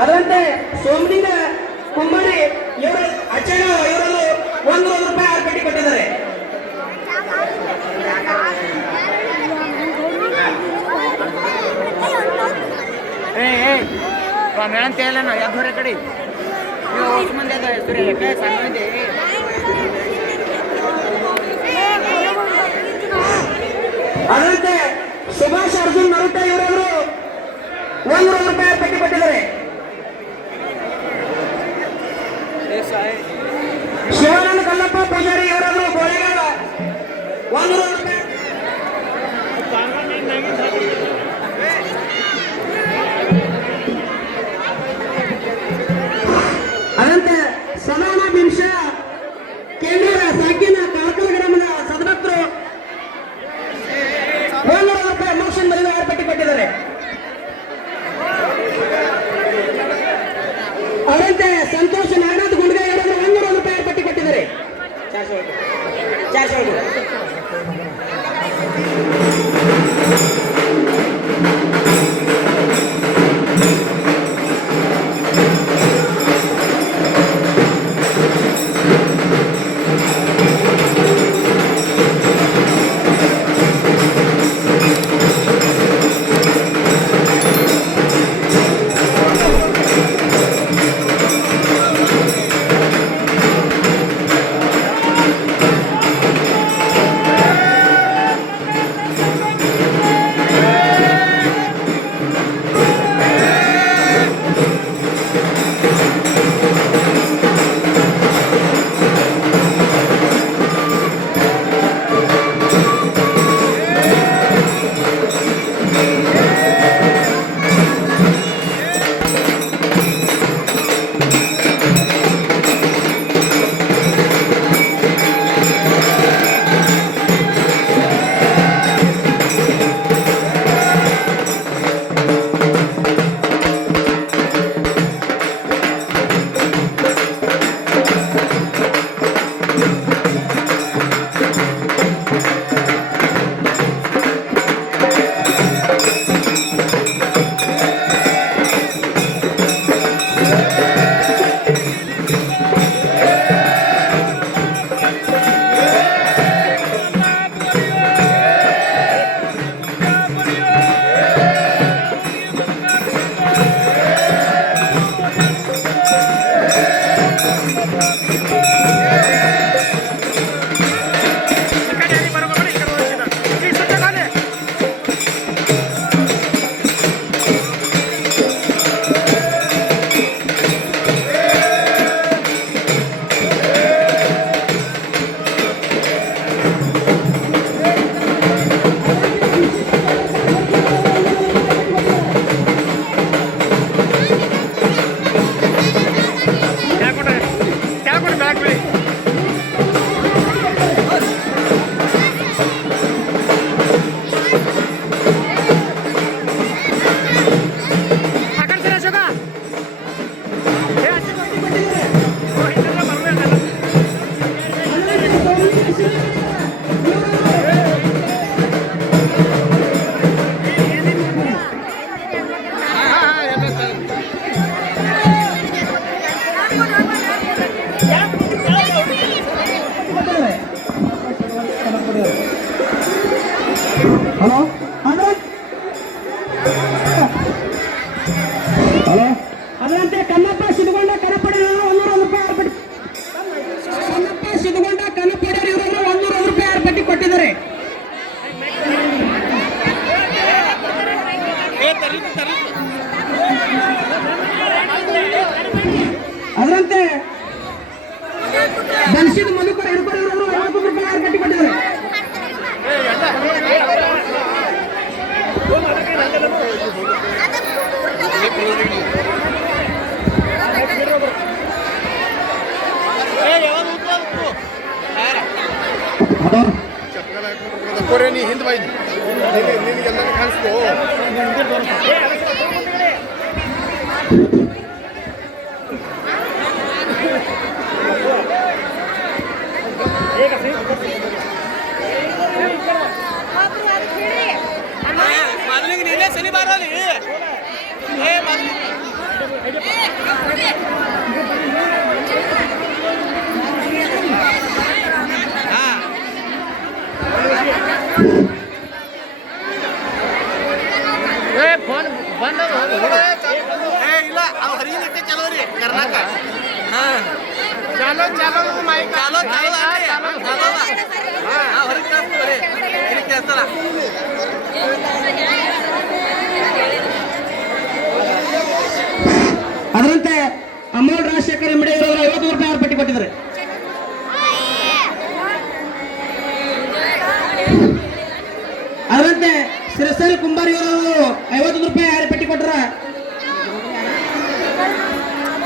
ಅದರಂತೆ ಸೋಮಲಿಂಗ ಕುಂಬಾರಿ ಇವರು ಅಚ್ಚಣ್ಣ ಇವರನ್ನು 100 ರೂಪಾಯಿ ಆರ್ಪೇಟಿ ಕೊಟ್ಟಿದ್ದಾರೆ. ಅಂತ ಹೇಳ ನಾವು ಯಾವ ಹೊರ ಕಡೆ ಹೊಸ ಮಂದಿ ಅದ ಹೆಸರು ಸಣ್ಣ ಮಂದಿ ಅದರಂತೆ ಸುಭಾಷ್ ಅರ್ಜುನ್ ಮರುಟ ಇವರವರು 100 ರೂಪಾಯಿ ಪಟ್ಟಿ ಕೊಟ್ಟಿದ್ದಾರೆ. ಶಿವಾನಂದ ಕಲ್ಲಪ್ಪ ಪೂಜಾರಿ ಇವರವರು ಗೋಳೆಗಾಲ 100 ರೂಪಾಯಿ ನೀ ಹಿಂದೆ ಬೈ ನಿನಗೆಲ್ಲ ಕಾಣಿಸ್ತು ಮೊದಲಿಗೆ ನೀನೇ ಶನಿ ಬಾರಲ್ಲಿ ಫೋನ್ ಬಂದ ಇಲ್ಲ ಅವ್ ಹರಿಲಿಕ್ಕೆ ಚಲೋ ರೀ ಕರ್ನಾಟಕ ಚಾಲೋ ಚಾಲೋ ಮೈಕ್ ಚಾಲೋ ಹೊರಗೆ ಕೇಳಿಸ್ತೀವಿ ಇಲ್ಲಿ ಕೇಳಿಸ್ತಲ್ಲ ಅದರಂತೆ ಅಮೋಲ್ ರಾಜಶೇಖರ್ ಎಂಬಡಿ ಅವರು 50 ರೂಪಾಯಿ ಪಟ್ಟಿ ಕೊಟ್ಟಿದ್ದಾರೆ. ಅದರಂತೆ ಸಿರಸಲ್ ಕುಂಬಾರಿ ಅವರು 51 ರೂಪಾಯಿ ಪಟ್ಟಿ ಕೊಟ್ಟರ.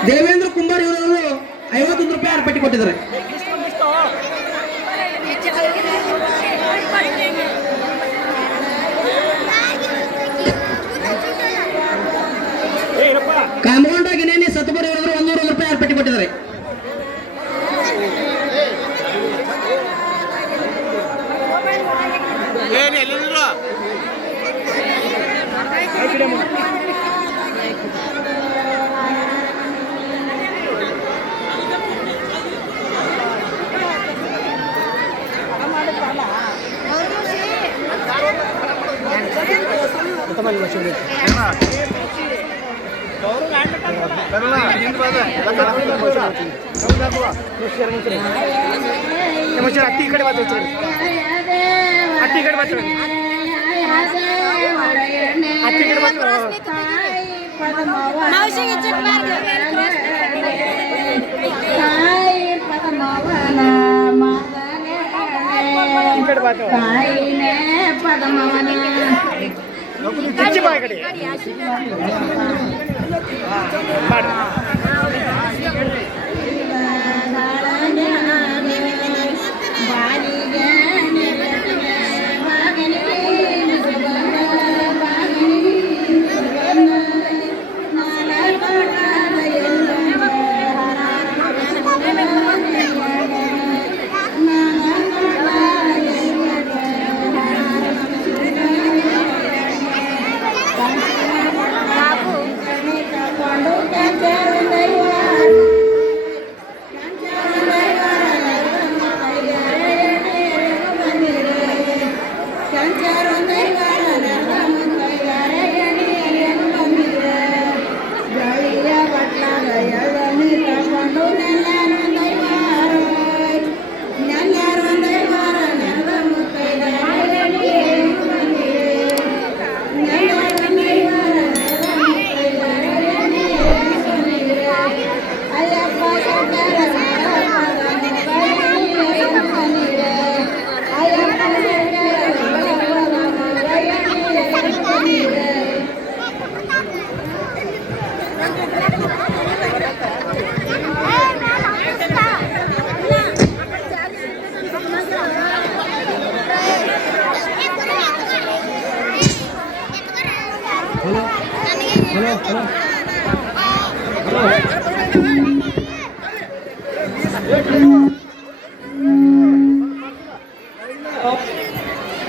ದೇವೇಂದ್ರ ಕುಂಬಾರಿ ಅವರು 51 ರೂಪಾಯಿ ಪಟ್ಟಿ ಕೊಟ್ಟಿದ್ದಾರೆ. ಕಾಮಗೊಂಡ ಗಿನೇನಿ ಸತಬರಿ ಅವರು 100 ರೂಪಾಯಿ ಪಟ್ಟಿ ಕೊಟ್ಟಿದ್ದಾರೆ. ಏನು ಎಲ್ಲಿದ್ರು ಅಟ್ಟಿ ಕಡೆ ಬರ್ತಾರೆ ಅಟ್ಟಿ ಕಡೆ ಬರ್ತಾರೆ ಅಟ್ಟಿ ಕಡೆ ಬರ್ತಾರೆ ಈ ಕಡೆ ಬರ್ತಾರೆ ಬಾಯ್ ಕಡೆ ಮಾಡಿ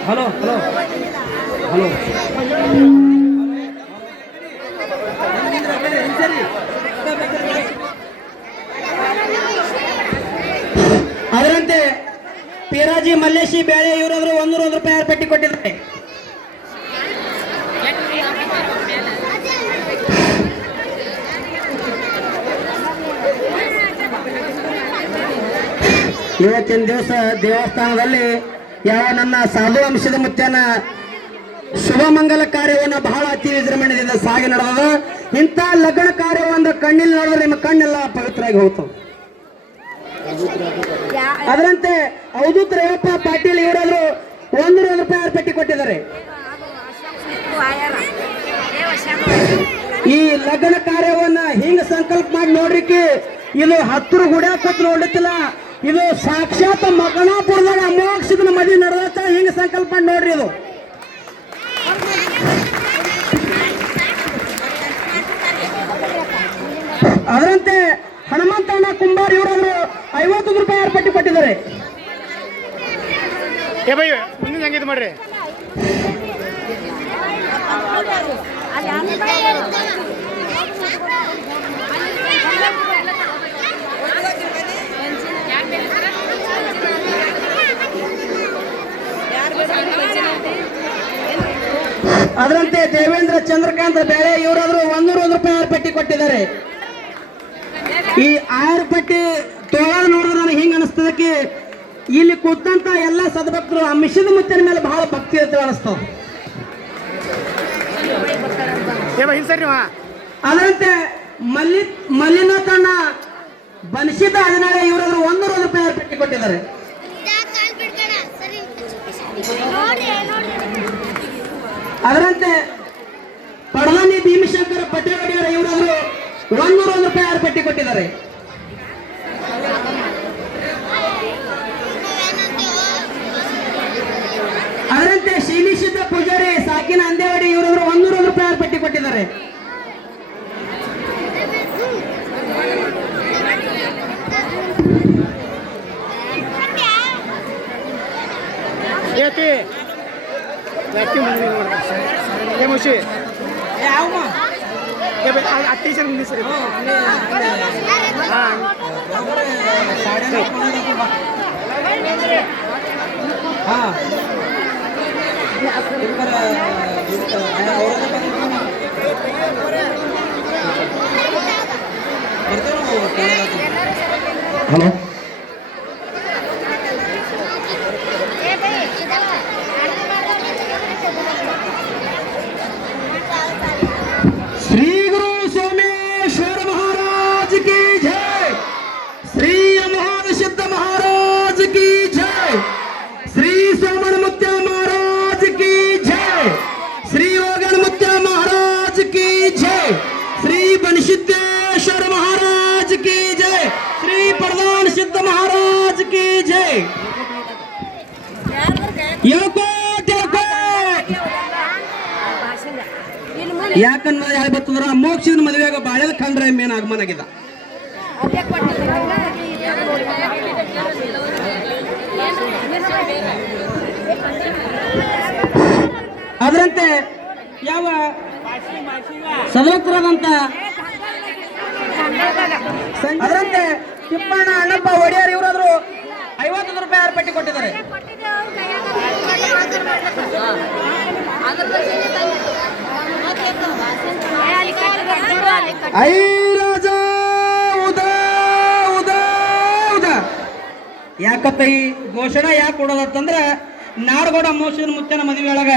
ಹಲೋ ಹಲೋ ಹಲೋ ಅದರಂತೆ ಪಿರಾಜಿ ಮಲ್ಲೇಶಿ ಬೇಳೆ ಇವರಾದ್ರು 100 ರೂಪಾಯಿ ಪಟ್ಟಿ ಕೊಟ್ಟಿದ್ದಾರೆ. ಇವತ್ತಿನ ದಿವಸ ದೇವಸ್ಥಾನದಲ್ಲಿ ಯಾವ ನನ್ನ ಸಾಧು ಅಂಶದ ಮುತ್ಯನ ಶುಭ ಮಂಗಲ ಕಾರ್ಯವನ್ನು ಬಹಳ ಅತಿ ವಿಜೃಂಭಣೆಯಿಂದ ಸಾಗಿ ನಡೆದದ. ಇಂಥ ಲಗ್ನ ಕಾರ್ಯವೊಂದು ಕಣ್ಣಿಲ್ ನೋಡಿದ್ರೆ ನಿಮ್ಮ ಕಣ್ಣೆಲ್ಲ ಪವಿತ್ರವಾಗಿ ಹೋಗ್ತವೆ. ಅದರಂತೆ ಅವಧೂತ್ ರೇವಪ್ಪ ಪಾಟೀಲ್ ಇವರಾದ್ರು 100 ರೂಪಾಯಿ ಪಟ್ಟಿ ಕೊಟ್ಟಿದ್ದಾರೆ. ಈ ಲಗ್ನ ಕಾರ್ಯವನ್ನ ಹಿಂಗ ಸಂಕಲ್ಪ ಮಾಡಿ ನೋಡ್ರಿಕಿ ಇದು ಹತ್ರ ಗುಡ್ಯಾಗ ಕೂತ್ ನೋಡ್ಲಿಕ್ಕಿಲ್ಲ. ಇದು ಸಾಕ್ಷಾತ್ ಮಗನಾಪುರದಾಗ ಅಮೋಕ್ಷದ ಮದುವೆ ನಡೆದತ್ತ ಹಿಂಗ ಸಂಕಲ್ಪ ಮಾಡಿ ನೋಡ್ರಿ. ಇದು ಅದರಂತೆ ಹನುಮಂತಣ್ಣ ಕುಂಬಾರ್ ಇವರಾದ್ರು 50 ರೂಪಾಯಿ ಪಟ್ಟಿ ಕೊಟ್ಟಿದ್ದಾರೆ. ಏ ಬೈ ಮುಂದಿನ ಹಂಗಿದ್ ಮಾಡ್ರಿ. ಅದರಂತೆ ದೇವೇಂದ್ರ ಚಂದ್ರಕಾಂತ್ ಬೇಳೆ ಇವರಾದ್ರು 100 ರೂಪಾಯಿ ಪಟ್ಟಿ ಕೊಟ್ಟಿದ್ದಾರೆ. ಈ 6 ಪಟ್ಟಿ ತೊಗೊಳೋದು ನೋಡಿದ್ರೆ ನನಗೆ ಹಿಂಗ ಅನಿಸ್ತದಕ್ಕೆ ಇಲ್ಲಿ ಕೂತಂತ ಎಲ್ಲ ಸದ್ಭಕ್ತರು ಆ ಮಿಷದ ಮುತ್ತಿನ ಮೇಲೆ ಬಹಳ ಭಕ್ತಿ ಅಂತ ಅನಿಸ್ತಾವ. ಅದರಂತೆ ಮಲ್ಲಿನಾಥಣ್ಣ ಬನಶಿತ ಹದಿನಾಳೆ ಇವರಾದ್ರು 100 ರೂಪಾಯಿ ಪಟ್ಟಿ ಕೊಟ್ಟಿದ್ದಾರೆ. ಅದರಂತೆ ಪಡದಾನಿ ಭೀಮಶಂಕರ ಪಟೇಲ್ ಇವರಾದ್ರು 100 ರೂಪಾಯಿ ಪಟ್ಟಿ ಕೊಟ್ಟಿದ್ದಾರೆ. ಅದರಂತೆ ಶ್ರೀನಿಶಿದ್ದ ಪೂಜಾರಿ ಸಾಕಿನ ಅಂದೇವಾಡಿ ಇವರಾದ್ರು 100 ರೂಪಾಯಿ ಪಟ್ಟಿ ಕೊಟ್ಟಿದ್ದಾರೆ. ಅತ್ತೀಸರ್ ಮುಂದೆ ಸರಿ ಹಲೋ ಶ್ರೀ ಗುರು ಸೋಮೇಶ್ವರ ಮಹಾರಾಜ್ ಕಿ ಜೈ, ಶ್ರೀ ಅಮೋಘ ಸಿದ್ಧ ಮಹಾರಾಜ್ ಕಿ ಜೈ, ಶ್ರೀ ಸೋಮನ ಮುತ್ಯ ಮಹಾರಾಜ್ ಕಿ ಜೈ, ಶ್ರೀ ಯೋಗನ ಮುತ್ಯ ಮಹಾರಾಜ್ ಕಿ ಜೈ, ಶ್ರೀ ಬನಸಿದ್ದೇಶ್ವರ ಮಹಾರಾಜ್ ಕಿ ಜೈ, ಶ್ರೀ ಪ್ರಧಾನ ಸಿದ್ಧ ಮಹಾರಾಜ್ ಕಿ ಜೈ. ಯಾಕನ್ನೋದು ಹೇಳ್ಬೇಕಂದ್ರ ಮೋಕ್ಷದ ಮದುವೆಯಾಗ ಬಾಳೆದ ಕಂಡ್ರೆ ಮೇನ್ ಆಗಮನ ಆಗಿದ್ದ. ಅದರಂತೆ ಯಾವ ಸದೋತ್ತರದಂತ ಅದರಂತೆ ತಿಪ್ಪಣ್ಣ ಅಣ್ಣಪ್ಪ ಒಡೆಯರ್ ಇವರಾದ್ರು 50 ರೂಪಾಯಿ ಪಟ್ಟಿ ಕೊಟ್ಟಿದ್ದಾರೆ. ಐ ರಾಜ ಉದಾ ಉದಾ ಉದಾ ಯಾಕತ್ತ ಈ ಘೋಷಣೆ ಯಾಕೆ ಕೊಡೋದಂತಂದ್ರೆ ನಾಡಗೌಡ ಮೋಸದ ಮುತ್ತನ ಮದುವೆ ಒಳಗ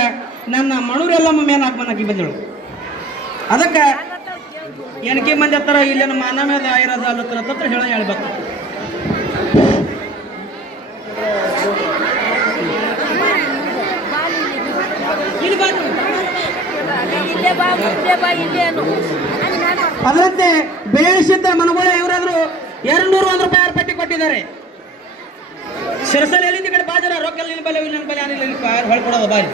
ನನ್ನ ಮಣೂರೆಲ್ಲಮ್ಮ ಮೇನ್ ಹಾಕಿ ಬಂದಳು. ಅದಕ್ಕೆ ಏನಕ್ಕೆ ಮಂದಿ ಹತ್ತಾರ ಇಲ್ಲೇನ ಮಾನ ಮೇಲೆ ಐರಾಜ ಅಲ್ಲತ್ರ ಹತ್ರ ಹೇಳ್ಬೇಕು. ಅದರಂತೆ ಬೇಸಿದ್ದ ಮನಗೋಳ ಇವರಾದ್ರು 201 ರೂಪಾಯಿ ಪಟ್ಟಿ ಕೊಟ್ಟಿದ್ದಾರೆ. ಶಿರಸಲ್ಲಿ ಎಲ್ಲಿಂದ ಕಡೆ ಬಾಜರ ರೊಕ್ಕ ನಿಲ್ಬಲ್ಲ ನಿಲ್ಬಲ್ಲ ಯಾರಿಲ್ಲ ಹೇಳ್ಕೊಡೋದು ಬಾರಿ.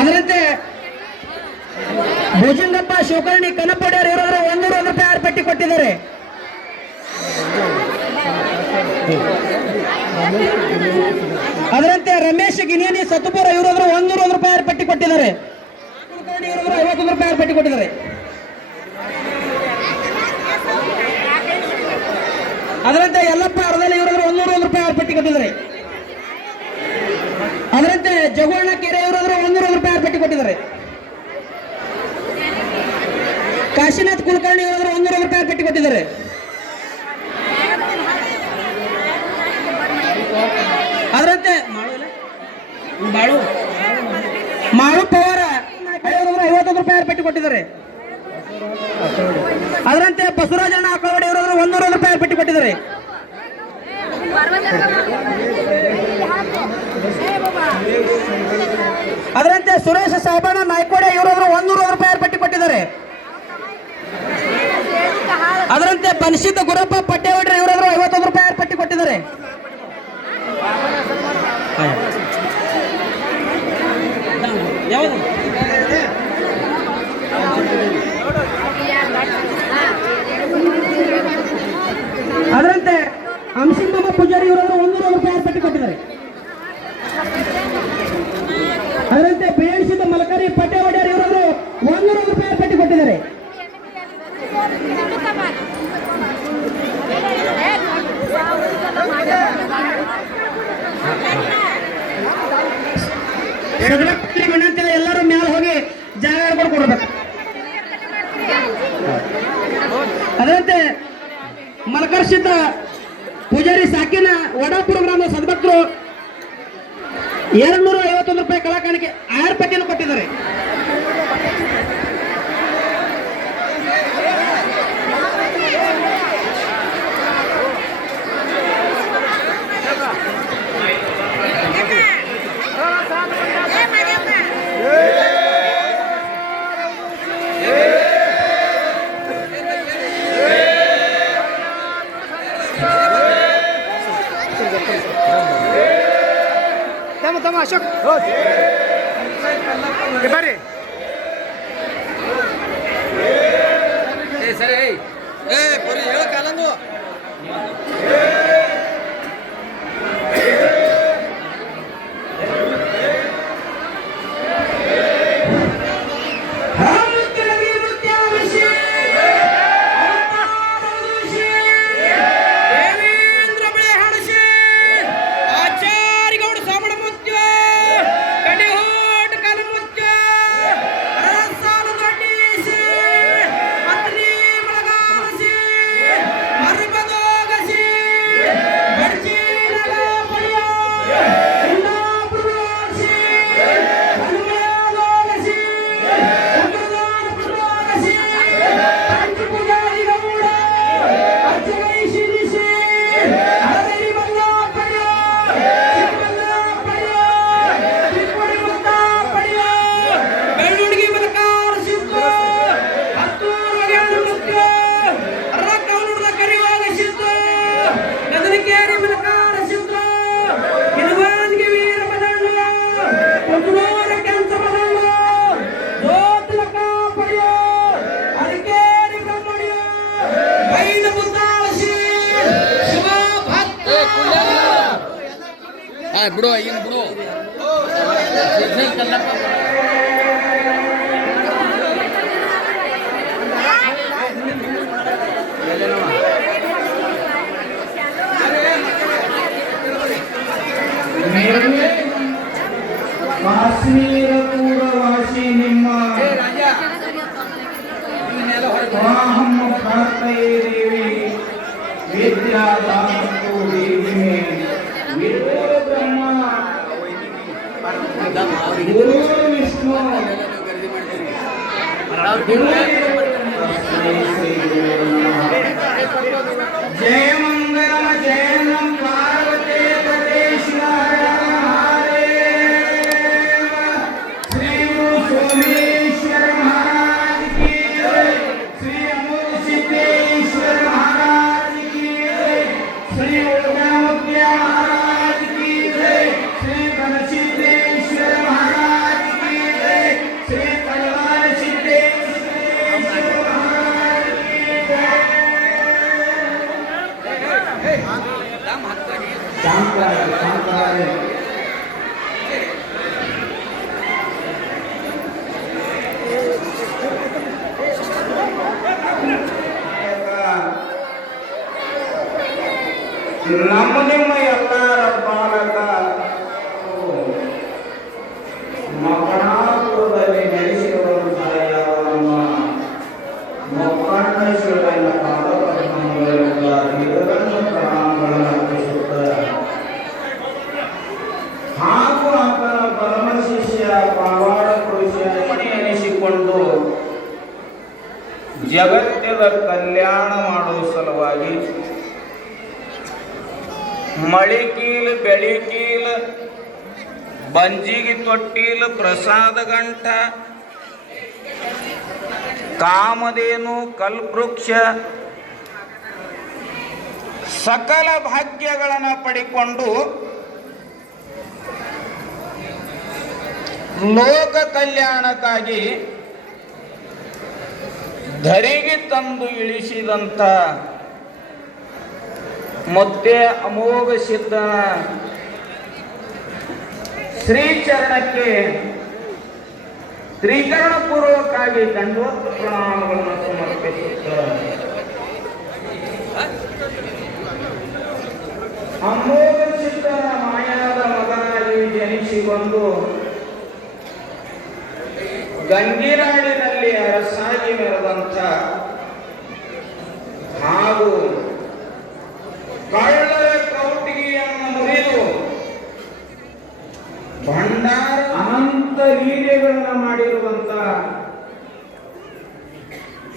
ಅದರಂತೆ ಭುಜಂಗಪ್ಪ ಶಿವಕರ್ಣಿ ಕನಪಡಿಯವರು ಇವರಾದ್ರು 100 ರೂಪಾಯಿ ಪಟ್ಟಿ ಕೊಟ್ಟಿದ್ದಾರೆ. ಅದರಂತೆ ರಮೇಶ್ ಗಿನೇನಿ ಸತುಪುರ ಇವರಾದ್ರು 100 ರೂಪಾಯಿ ಪಟ್ಟಿ ಕೊಟ್ಟಿದ್ದಾರೆ. 50 ರೂಪಾಯಿ ಪಟ್ಟಿ ಕೊಟ್ಟಿದ್ದಾರೆ. ಅದರಂತೆ ಯಲ್ಲಪ್ಪ ಅರ್ಧಲ್ಲಿ ಇವರಾದ್ರು 100 ರೂಪಾಯಿ ಪಟ್ಟಿ ಕೊಟ್ಟಿದ್ದಾರೆ. ಅದರಂತೆ ಜಗೋಣ ಕೆರೆ ಇವರಾದ್ರು 100 ರೂಪಾಯಿ ಪಟ್ಟಿ ಕೊಟ್ಟಿದ್ದಾರೆ. ಕಾಶಿನಾಥ್ ಕುಲಕರ್ಣಿ ಇವರಾದ್ರು 100 ರೂಪಾಯಿ ಪಟ್ಟಿ ಕೊಟ್ಟಿದ್ದಾರೆ. ಮಾಳು ಪವಾರ 50 ರೂಪಾಯಿ ಪಟ್ಟಿ ಕೊಟ್ಟಿದ್ದಾರೆ. ಅದರಂತೆ ಬಸವರಾಜಣ್ಣ ಆಕಳವಾಡಿ ಇವರು 100 ರೂಪಾಯಿ ಪಟ್ಟಿ ಕೊಟ್ಟಿದ್ದಾರೆ. ಅದರಂತೆ ಸುರೇಶ್ ಸಾಬಣ್ಣ ನಾಯ್ಕೋಡೆ ಇವರು 100 ರೂಪಾಯಿ ಪಟ್ಟಿ ಕೊಟ್ಟಿದ್ದಾರೆ. ಅದರಂತೆ ಬನಶಿದ್ದ ಗುರಪ್ಪ ಪಟ್ಟೇವಡ್ರೆ ಇವರು 51 ರೂಪಾಯಿ ಪಟ್ಟಿ ಕೊಟ್ಟಿದ್ದಾರೆ. ಅದರಂತೆ ಅಂಶಿಂಗಮ್ಮ ಪೂಜಾರಿ ಇವರು 100 ರೂಪಾಯಿ ಪಟ್ಟಿ ಕೊಟ್ಟಿದ್ದಾರೆ. ಅದರಂತೆ ಬೇಣಿಸಿದ ಮಲಕರಿ ಪಟ್ಟೇವಡ್ಯಾರ್ ಇವರು 100 ರೂಪಾಯಿ ಪಟ್ಟಿ ಕೊಟ್ಟಿದ್ದಾರೆ. ವಿನಂತಿ ಎಲ್ಲರೂ ಮ್ಯಾಲ ಹೋಗಿ ಜಾಗ ಹಿಡ್ಕೊಂಡು ಕೊಡ್ಬೇಕು. ಅದರಂತೆ ಮಲಕರ್ಷಿತ ಪೂಜಾರಿ ಸಾಕಿನ ವಡಾಪುರ ಗ್ರಾಮದ ಸದ್ಭಕ್ತರು 251 ರೂಪಾಯಿ ಕಲಾಕಾಣಿಕೆ 6 ಪಟ್ಟಿಯನ್ನು ಕೊಟ್ಟಿದ್ದಾರೆ. ಅಶೋಕ್ ಬರ್ರಿ ಸರಿ ಹೇಳಕ್ಕಾಲಂದು ಬಿಡು ಏನು ಬಿಡು ಕಾಶ್ಮೀರ ಪೂರ್ವವಾಸಿ ನಿಮ್ಮ ವಾಹಮ್ಮ ಪ್ರಾರ್ಥನೆ ದೇವಿ ವಿದ್ಯಾದಾನಕ್ಕೂ ದೇವಿ ವಿಷ್ಣು ಬ್ರಹ್ಮ ಗುರು ವಿಷ್ಣು ಜಯ ಮಂಗಲ ಜಯನಂ ಪಾರ್ವತಿ ಪರಮೇಶ್ವರ ಶ್ರೀ ಗುರು ಸೋಮೇಶ್ವರ ಮಹಾರಾಜ ಕಿ ಶ್ರೀ ಅಮೂಲ್ ಸಿದ್ದೇಶ್ವರ ಮಹಾರಾಜ ಕಿ ಶ್ರೀ ಉಳ್ಗಾಮುಖ್ಯ ಮಹಾರಾಜ ಕಿ ಶ್ರೀ ಬನಸಿದ್ದೇಶ್ವರ ಮಹಾರಾಜ ಕಿ ಶ್ರೀ ಕಲ್ವಾರ ಸಿದ್ದೇಶ್ವರ ಮಹಾರಾಜ ಕಿ ಶಾಂತಾಯ ನಮ್ಮ ನಿಮ್ಮ ಎಲ್ಲರ ಪಾಲಕ ಮಕ್ಕಳಾಪುರದಲ್ಲಿ ನೆಲೆಸಿರುವಂತಹ ನಮ್ಮ ಮೊಕ್ಕಣ್ಣೇಶ್ವರನ ಪಾದಪದ್ಮಗಳಿಂದ ಇದರನ್ನು ಪ್ರಣಾಮಗಳನ್ನು ಅರ್ಪಿಸುತ್ತ ಹಾಗೂ ಆತನ ಜಗತ್ತಿನ ಕಲ್ಯಾಣ ಮಾಡುವ ಸಲುವಾಗಿ ಮಳಿಕೀಲ್ ಬೆಳಿಕೀಲ್ ಬಂಜಿಗೆ ತೊಟ್ಟೀಲ್ ಪ್ರಸಾದ ಗಂಟ ಕಾಮಧೇನು ಕಲ್ಪವೃಕ್ಷ ಸಕಲ ಭಾಗ್ಯಗಳನ್ನು ಪಡಿಕೊಂಡು ಲೋಕ ಕಲ್ಯಾಣಕ್ಕಾಗಿ ಧರಿಗೆ ತಂದು ಇಳಿಸಿದಂಥ ಮತ್ತೆ ಅಮೋಘ ಸಿದ್ಧನ ಶ್ರೀಚರಣಕ್ಕೆ ತ್ರಿಕರಣಪೂರ್ವಕವಾಗಿ ದಂಡೋತ್ತ ಪ್ರಣಾಮಗಳನ್ನು ಸಮರ್ಪಿಸುತ್ತಾರೆ. ಅಮೋಘ ಸಿದ್ಧನ ಮಾಯಾದ ಮಗನಾಗಿ ಜನಿಸಿ ಬಂದು ಗಂಗಿನಾಡಿನಲ್ಲಿ ಅರಸಾಗಿ ಮೆರೆದಂಥ ಹಾಗೂ ಕಳ್ಳರ ಕೌಟಿಗೆಯನ್ನು ಮುರಿದು ಭಂಡಾರ ಅನಂತ ಲೀಲೆಗಳನ್ನು ಮಾಡಿರುವಂತ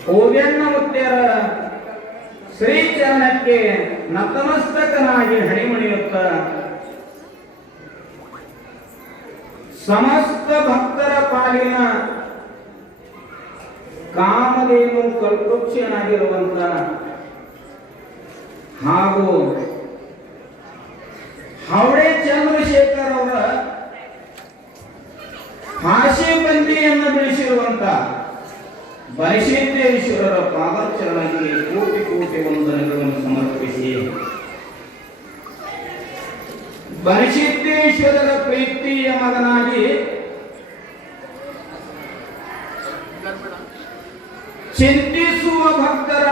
ಕೋವ್ಯಣ್ಣ ಮುತ್ಯರ ಶ್ರೀಚರಣಕ್ಕೆ ನತಮಸ್ತಕನಾಗಿ ಹಣಿಮಣಿಯುತ್ತ ಸಮಸ್ತ ಭಕ್ತರ ಪಾಲಿನ ಕಾಮಧೇನು ಕಲ್ಪವೃಕ್ಷನಾಗಿರುವಂತ ಹಾಗೂ ಹವಡೆ ಚಂದ್ರಶೇಖರ್ ಅವರ ಹಾಸ್ಯಬಂದಿಯನ್ನು ಬೆಳೆಸಿರುವಂತ ಬನಶೇಂದ್ರೇಶ್ವರರ ಪಾದಚರಣಕ್ಕೆ ಕೋಟಿ ಕೋಟಿ ವಂದನೆಗಳನ್ನು ಸಮರ್ಪಿಸಿ ಬನಶೇಂದ್ರೇಶ್ವರರ ಪ್ರೀತಿಯ ಮಗನಾಗಿ ಚಿಂತಿಸುವ ಭಕ್ತರ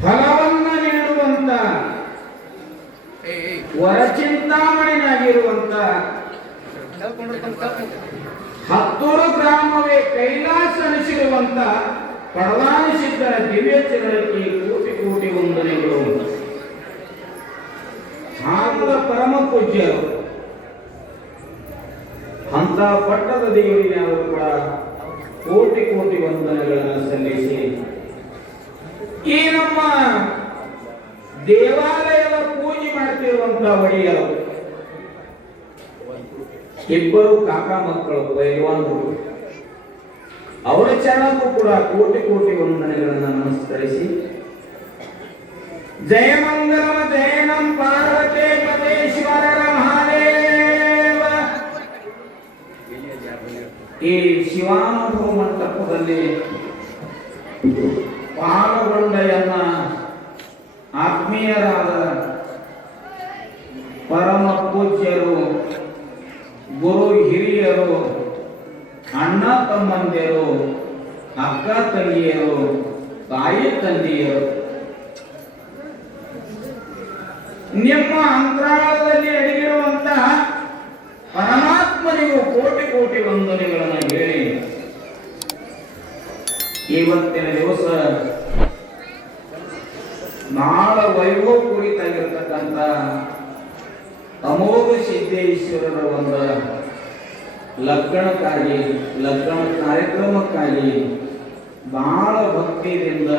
ಫಲವನ್ನು ನೀಡುವಂತ ವರಚಿಂತಾಮಣಿನಾಗಿರುವಂತ ಹತ್ತೂರು ಗ್ರಾಮವೇ ಕೈಲಾಸ ಅನಿಸಿರುವಂತ ಪಡವಾನಿ ಸಿದ್ಧರ ದಿವ್ಯ ಚರಣಕ್ಕೆ ಕೋಟಿ ಕೋಟಿ ವಂದನೆಗಳು. ಹಾಗದ ಪರಮ ಪೂಜ್ಯರು ಅಂತ ಪಟ್ಟದ ದೇವರಿಗೆ ಅವರು ಕೂಡ ಕೋಟಿ ಕೋಟಿ ವಂದನೆಗಳನ್ನು ಸಲ್ಲಿಸಿ ಈ ನಮ್ಮ ದೇವಾಲಯದ ಪೂಜೆ ಮಾಡ್ತಿರುವಂತಹ ಒಡೆಯರು ಇಬ್ಬರು ಕಾಕಾ ಮಕ್ಕಳು ಪೈಲ್ವಾನರು, ಅವರ ಚರಣಕ್ಕೂ ಕೂಡ ಕೋಟಿ ಕೋಟಿ ವಂದನೆಗಳನ್ನು ನಮಸ್ಕರಿಸಿ ಜಯ ಮಂಗಲಂ ಜಯನಂ ಪಾರ್ವತಿ ಪರಮೇಶ್ವರರ ಮಹಾದೇವ. ಈ ಶಿವಾನುಭವ ಮಂಟಪದಲ್ಲಿ ಪಾಲ್ಗೊಂಡ ಆತ್ಮೀಯರಾದ ಪರಮ ಪೂಜ್ಯರು, ಗುರು ಹಿರಿಯರು, ಅಣ್ಣ ತಮ್ಮಂದಿರು, ಅಕ್ಕ ತಂಗಿಯರು, ತಾಯಿ ತಂದೆಯರು, ನಿಮ್ಮ ಅಂತರಾಳದಲ್ಲಿ ಅಡಗಿರುವಂತಹ ಪರಮಾತ್ಮನಿಗೂ ಕೋಟಿ ಕೋಟಿ ವಂದನೆಗಳನ್ನು ಹೇಳಿ ಇವತ್ತಿನ ದಿವಸ ನಾಳ ವೈಭವಪೂರಿತಾಗಿರ್ತಕ್ಕಂಥ ಅಮೋಘ ಸಿದ್ದೇಶ್ವರರ ಒಂದು ಲಗ್ನ ಕಾರ್ಯಕ್ರಮಕ್ಕಾಗಿ ಬಹಳ ಭಕ್ತಿಯಿಂದ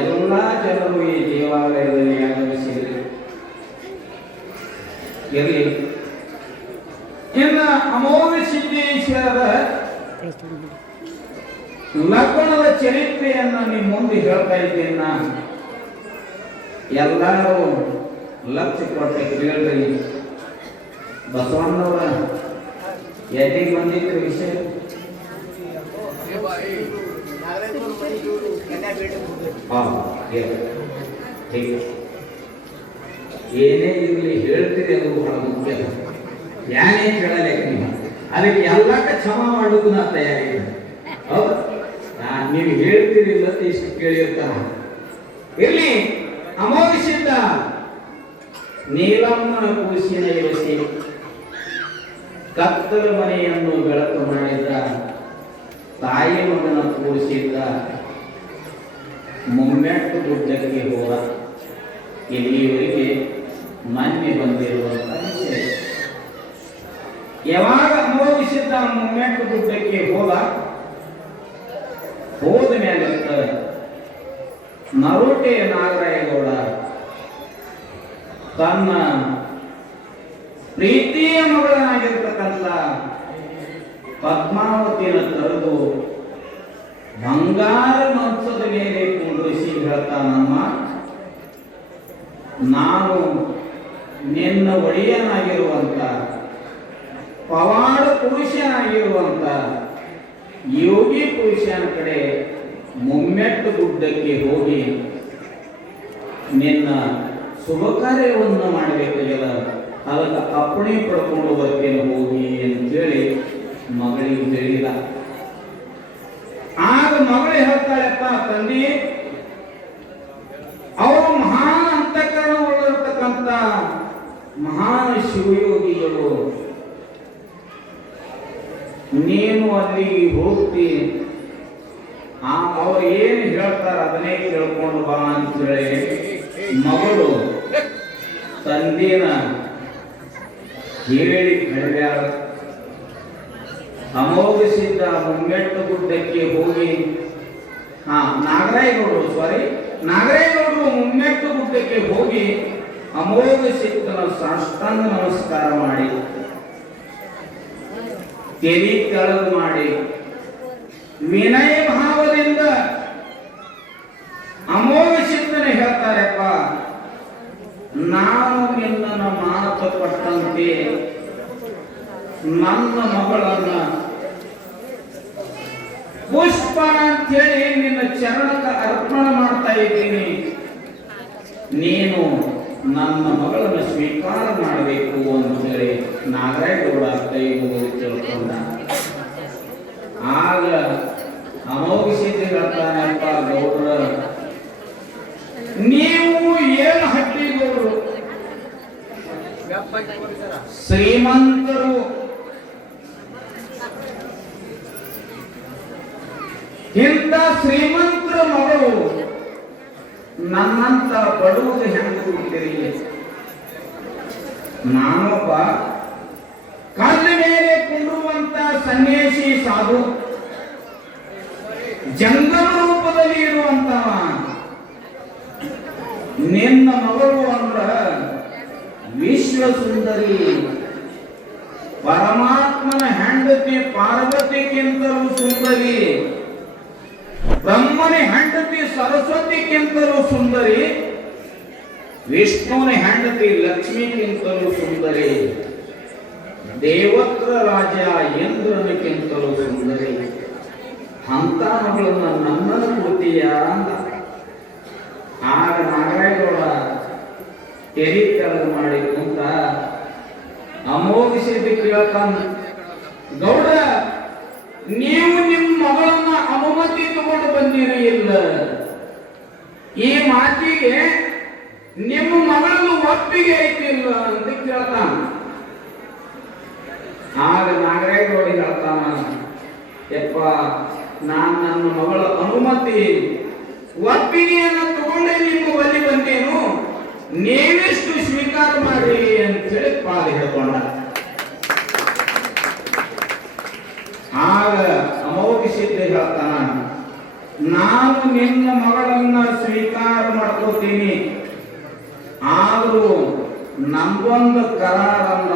ಎಲ್ಲ ಜನರು ಈ ದೇವಾಲಯದಲ್ಲಿ ಆಗಮಿಸಿದರು. ಇರಲಿ, ಇನ್ನು ಅಮೋಘ ಸಿದ್ದೇಶ್ವರರ ಲಗ್ನದ ಚರಿತ್ರೆಯನ್ನು ನಿಮ್ಮ ಮುಂದೆ ಹೇಳ್ತಾ ಇದ್ದೇನೆ. ನಾನು ಎಲ್ಲರೂ ಲಕ್ಷ್ಯ ಕೊಟ್ಟೆ ಕೇಳ್ರಿ. ಬಸವಣ್ಣವರ ಎಲ್ಲಿಗೆ ಬಂದಿತ್ತು ವಿಷಯ? ಏನೇ ಇರಲಿ ಹೇಳ್ತೀರಿ, ಅದು ಬಹಳ ಮುಖ್ಯ. ಯಾನೇ ಕೇಳಲೇಕ ನೀವು ಅದಕ್ಕೆ ಎಲ್ಲಕ್ಕ ಕ್ಷಮ ಮಾಡೋದು ನಾ ತಯಾರಿಲ್ಲ. ಹೌದು, ನೀವು ಹೇಳ್ತೀರಿಲ್ಲ ಇಷ್ಟು ಕೇಳಿರ್ತಾರ. ಇರ್ಲಿ, ಅಮೋಘ ಸಿದ್ಧ ನೀಲಮ್ಮನ ಕೂಸಿನ ಇರಿಸಿ ಕತ್ತಲ ಮನೆಯನ್ನು ಬೆಳಕು ಮಾಡಿದ್ದ, ತಾಯಿ ಮಗನ ಕೂರಿಸಿದ್ದ, ಮುಮ್ಮೆಟ್ಟು ಗುಡ್ಡಕ್ಕೆ ಹೋದ. ಇಲ್ಲಿಯವರೆಗೆ ಮೊನ್ನೆ ಬಂದಿರುವಂತ ವಿಷಯ. ಯಾವಾಗ ಅಮೋಘ ಸಿದ್ಧ ಮುಮ್ಮೆಟ್ಟು ಗುಡ್ಡಕ್ಕೆ ಹೋದ, ಹೋದ ಮೇಲೆ ನರೋಟೆ ನಾಗರಾಯಗೌಡ ತನ್ನ ಪ್ರೀತಿಯ ಮಗಳಾಗಿರ್ತಕ್ಕಂಥ ಪದ್ಮಾವತಿಯನ್ನು ಕರೆದು ಬಂಗಾರ ಮಂಚದ ಮೇಲೆ ಕುಂಡ್ರಿಸಿ ಹೇಳ್ತಾನಮ್ಮ, ನಾನು ನಿನ್ನ ಒಡೆಯನಾಗಿರುವಂತ ಪವಾಡ ಪುರುಷನಾಗಿರುವಂತ ಯೋಗಿ ಪುರುಷನ ಕಡೆ ಮುಮ್ಮೆಟ್ಟು ಗುಡ್ಡಕ್ಕೆ ಹೋಗಿ ನಿನ್ನ ಶುಭ ಕಾರ್ಯವನ್ನು ಮಾಡಬೇಕಾಗಿಲ್ಲ, ಅದಕ್ಕೆ ಅಪ್ಪಣೆ ಪಡ್ಕೊಂಡು ಬರ್ತೇನೆ ಹೋಗಿ ಅಂತೇಳಿ ಮಗಳಿಗೆ ಹೇಳಿದ. ಆಗ ಮಗಳು ಹೇಳ್ತಾಳಪ್ಪ, ತಂದೆ ಅವರು ಮಹಾನ್ ಅಂತಃಕರಣಗಳಿರ್ತಕ್ಕಂಥ ಮಹಾನ್ ಶಿವಯೋಗಿಗಳು, ನೀನು ಅಲ್ಲಿ ಹೋಗ್ತಿ, ಅವ್ರು ಏನು ಹೇಳ್ತಾರ ಅದನ್ನೇ ಕೇಳ್ಕೊಂಡು ಬಾ ಅಂತೇಳಿ ಮಗಳು ತಂದೆನ ಹೇಳಿ ಕಳೆದಾಳ. ಅಮೋಘಸಿದ್ದ ಮುಮ್ಮೆಟ್ಟು ಗುಡ್ಡಕ್ಕೆ ಹೋಗಿ ನಾಗರಾಯಗೌಡರು ಮುಮ್ಮೆಟ್ಟು ಗುಡ್ಡಕ್ಕೆ ಹೋಗಿ ಅಮೋಘ ಸಿದ್ಧನ ಸಾಷ್ಟಾಂಗ ನಮಸ್ಕಾರ ಮಾಡಿ ತೆಲಿ ತೆಳದು ಮಾಡಿ ವಿನಯ ಭಾವದಿಂದ ಅಮೋಘ ಸಿದ್ಧನ ಹೇಳ್ತಾರಪ್ಪ, ನಾನು ನಿನ್ನನ್ನು ಮಾತು ಪಟ್ಟಂತೆ ನನ್ನ ಮಗಳನ್ನ ಪುಷ್ಪ ಅಂತೇಳಿ ನಿನ್ನ ಚರಣಕ್ಕೆ ಅರ್ಪಣೆ ಮಾಡ್ತಾ ಇದ್ದೀನಿ, ನೀನು ನನ್ನ ಮಗಳನ್ನು ಸ್ವೀಕಾರ ಮಾಡಬೇಕು ಅಂತೇಳಿ ನಾಗರಾಯಗೌಡ ಕೈ ಮುಗಿದು ತಿಳ್ಕೊಂಡ. ಆಗ ಅಮೋಘ ಸಿದ್ಧಿ ಹೇಳ್ತಾನಪ್ಪ, ಗೌಡ್ರ ನೀವು ಏನು ಹಟ್ಟಿ ಗೌಡ್ರು, ಶ್ರೀಮಂತರು, ಇಂಥ ಶ್ರೀಮಂತರ ಮಗಳು ನನ್ನಂತ ಬಡವರು ಹೆಂಗ ಹುಡುಕಿರಿ? ನಾನೊಬ್ಬ ಕಲ್ಲ ಮೇಲೆ ಕುಂಡುವಂತ ಸನ್ಯಾಸಿ ಸಾಧು, ಜಂಗಮ ರೂಪದಲ್ಲಿ ಇರುವಂತವ. ನಿನ್ನ ಮಗಳು ಅಂದ್ರ ವಿಶ್ವ ಸುಂದರಿ, ಪರಮಾತ್ಮನ ಹೆಂಡತಿ ಪಾರ್ವತಿಗಿಂತಲೂ ಸುಂದರಿ, ಬ್ರಹ್ಮನ ಹೆಂಡತಿ ಸರಸ್ವತಿಗಿಂತಲೂ ಸುಂದರಿ, ವಿಷ್ಣುವಿನ ಹೆಂಡತಿ ಲಕ್ಷ್ಮಿಗಿಂತಲೂ ಸುಂದರಿ, ದೇವತ್ರ ರಾಜ ಇಂದ್ರನಿಗಿಂತಲೂ ಸುಂದರಿ, ಅಂತ ಮಗಳನ್ನ ನನ್ನನ್ನು ಕೊಡ್ತೀಯ ಅಂತ. ಆಗ ನಾಗರಾಯಗೌಡ ತೆರಿ ತೆರವು ಮಾಡಿ ಕುಂತ ಅಮೋಘ ಸಿದ್ಧಿ ಕೇಳ್ತಾನ, ಗೌಡ ನೀವು ನಿಮ್ಮ ಮಗಳನ್ನ ಅನುಮತಿ ತಗೊಂಡು ಬಂದಿರಿ ಇಲ್ಲ, ಈ ಮಾತಿಗೆ ನಿಮ್ಮ ಮಗಳನ್ನು ಒಪ್ಪಿಗೆ ಐತಿಲ್ಲ ಅಂತ ಕೇಳ್ತಾನ. ಆಗ ನಾಗರಾಯಗೌಡ ಹೇಳ್ತಾನ, ಯಪ್ಪ ನಾನು ನನ್ನ ಮಗಳ ಅನುಮತಿ ಒಪ್ಪಿಗೆಯನ್ನು ತಗೊಂಡೇ ನಿಮ್ಮ ಬಳಿ ಬಂದೇನು, ನೀವೆಷ್ಟು ಸ್ವೀಕಾರ ಮಾಡಿ ಅಂತೇಳಿ ಪಾದ ಹೇಳ್ಕೊಂಡ. ಆಗ ಅಮೋಘ ಸಿದ್ಧ ಹೇಳ್ತಾನ, ನಾನು ನಿನ್ನ ಮಗಳನ್ನ ಸ್ವೀಕಾರ ಮಾಡ್ಕೋತೀನಿ, ಆದ್ರೂ ನಮ್ಗೊಂದು ಕರಾರ ಅಂದ.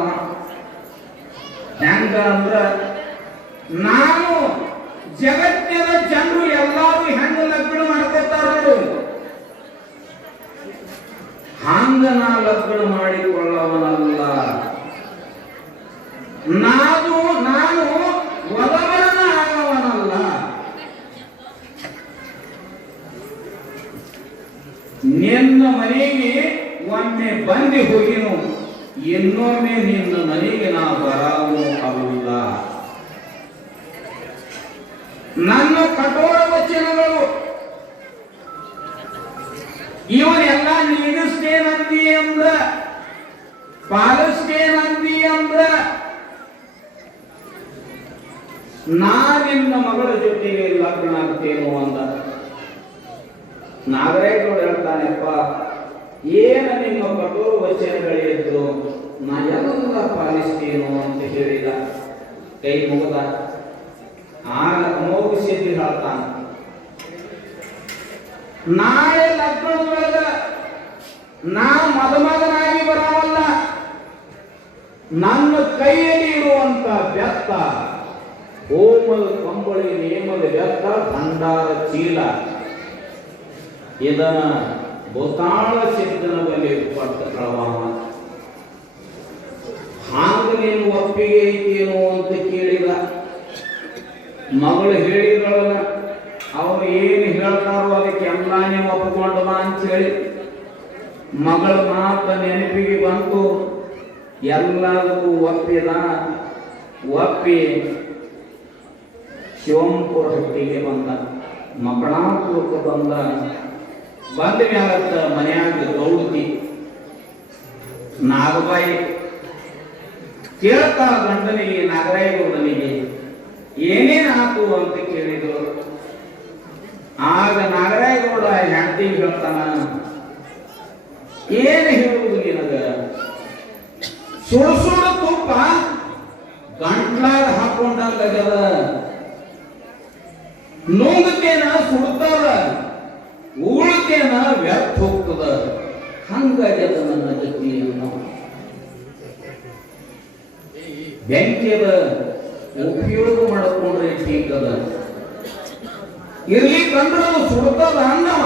ಹೆಂಗ ಅಂದ್ರ, ನಾನು ಜಗತ್ತಿನ ಜನರು ಎಲ್ಲಾರು ಹೆಂಗ ಲಗ್ನ ಮಾಡ್ಕೋತಾರ ಹಂಗ ನಾ ಲಗ್ನ ಮಾಡಿಕೊಳ್ಳವನಲ್ಲ, ನಾನು ವಧವರನ್ನ ಆಗವನಲ್ಲ. ನಿನ್ನ ಮನೆಗೆ ಒಮ್ಮೆ ಬಂದು ಹೋಗಿನು, ಇನ್ನೊಮ್ಮೆ ನಿನ್ನ ಮನೆಗೆ ನಾ ಬರವನು ಅಲ್ಲ. ನನ್ನ ಕಠೋರ ವಚನಗಳು ಇವನ್ನೆಲ್ಲ ನೀಗಿಸ್ತೇನಂದಿ ಅಂದ್ರ, ಪಾಲಿಸ್ತೇನಂದಿ ಅಂದ್ರ, ನಾ ನಿನ್ನ ಮಗಳ ಜೊತೆಗೆ ಲಗ್ನ ಆಗ್ತೇನೋ ಅಂದ. ನಾಗರಾಯಗೌಡ ಹೇಳ್ತಾನೆಪ್ಪ, ಏನ ನಿಮ್ಮ ಕಠೋರ ವಚನಗಳಿದ್ರು ನಾ ಎಲ್ಲ ಪಾಲಿಸ್ತೇನೋ ಅಂತ ಹೇಳಿದ, ಕೈ ಮುಗದ. ಆಗ ಅಮೋಘ ಸಿದ್ಧಿ ಹೇಳ್ತಾನ, ನಾಳೆ ಲಗ್ನದೊಳಗ ನಾ ಮದುಮಗನಾಗಿ ಬರವಲ್ಲ, ನನ್ನ ಕೈಯಲ್ಲಿ ಇರುವಂತ ಬೆತ್ತ, ಹೋಮದ ಕಂಬಳಿ ನೇಮದ ಬೆತ್ತ, ಭಂಡಾರ ಚೀಲ, ಇದನ್ನ ಬೋತಾಳ ಸಿದ್ಧನ ಬಳಿ ಕೊಟ್ಟ ಪ್ರವಾಹ. ಹಾಂಗ ನೀನು ಒಪ್ಪಿಗೆ ಐತೇನು ಅಂತ ಕೇಳಿದ. ಮಗಳು ಹೇಳಿದ್ರಲ್ಲ, ಅವ್ರು ಏನು ಹೇಳ್ತಾರೋ ಅದಕ್ಕೆ ಎಲ್ಲ ನೀವು ಒಪ್ಪಿಕೊಂಡು ಬಾ ಅಂತ ಹೇಳಿ ಮಗಳ ಮಾತ ನೆನಪಿಗೆ ಬಂತು. ಎಲ್ಲರಿಗೂ ಒಪ್ಪಿದ. ಒಪ್ಪಿ ಶಿವಂಪುರ ಹಟ್ಟಿಗೆ ಬಂದ, ಮಕ್ಕಳಾಪುರಕ್ಕೆ ಬಂದ ಮ್ಯಾಲತ್ತ ಮನೆಯಾಗ ಗೌಡತಿ ನಾಗಬಾಯಿ ಕೇಳ್ತಾ ಗಂಡನಿಗೆ, ನಾಗರಾಯ ಗೌಡನಿಗೆ ಏನೇನಾತು ಅಂತ ಕೇಳಿದ್ರು. ಆಗ ನಾಗರಾಯ ಗೌಡ ಹೆಂಡತಿಗೆ ಹೇಳ್ತಾನ, ಏನು ಹೇಳುವುದು ನಿನಗ, ಸುಡು ಸುಡು ತುಪ್ಪ ಗಂಟ್ಲಾಗ ಹಾಕೊಂಡಾಗದ, ನುಂಗತೇನ ಸುಡ್ತದ, ಉಳ್ತೇನ ವ್ಯರ್ಥ ಹೋಗ್ತದ, ಹಂಗಾಗ್ಯದ ನನ್ನ ಗತಿಯನ್ನು. ಬೆಂಕಿಯದ ಉಪಯೋಗ ಮಾಡಿಕೊಂಡ್ರೆ ಟೀಕದ, ಇರ್ಲಿ ಕಂಡ್ರದು ಸುಡ್ತದ ಅನ್ನವ.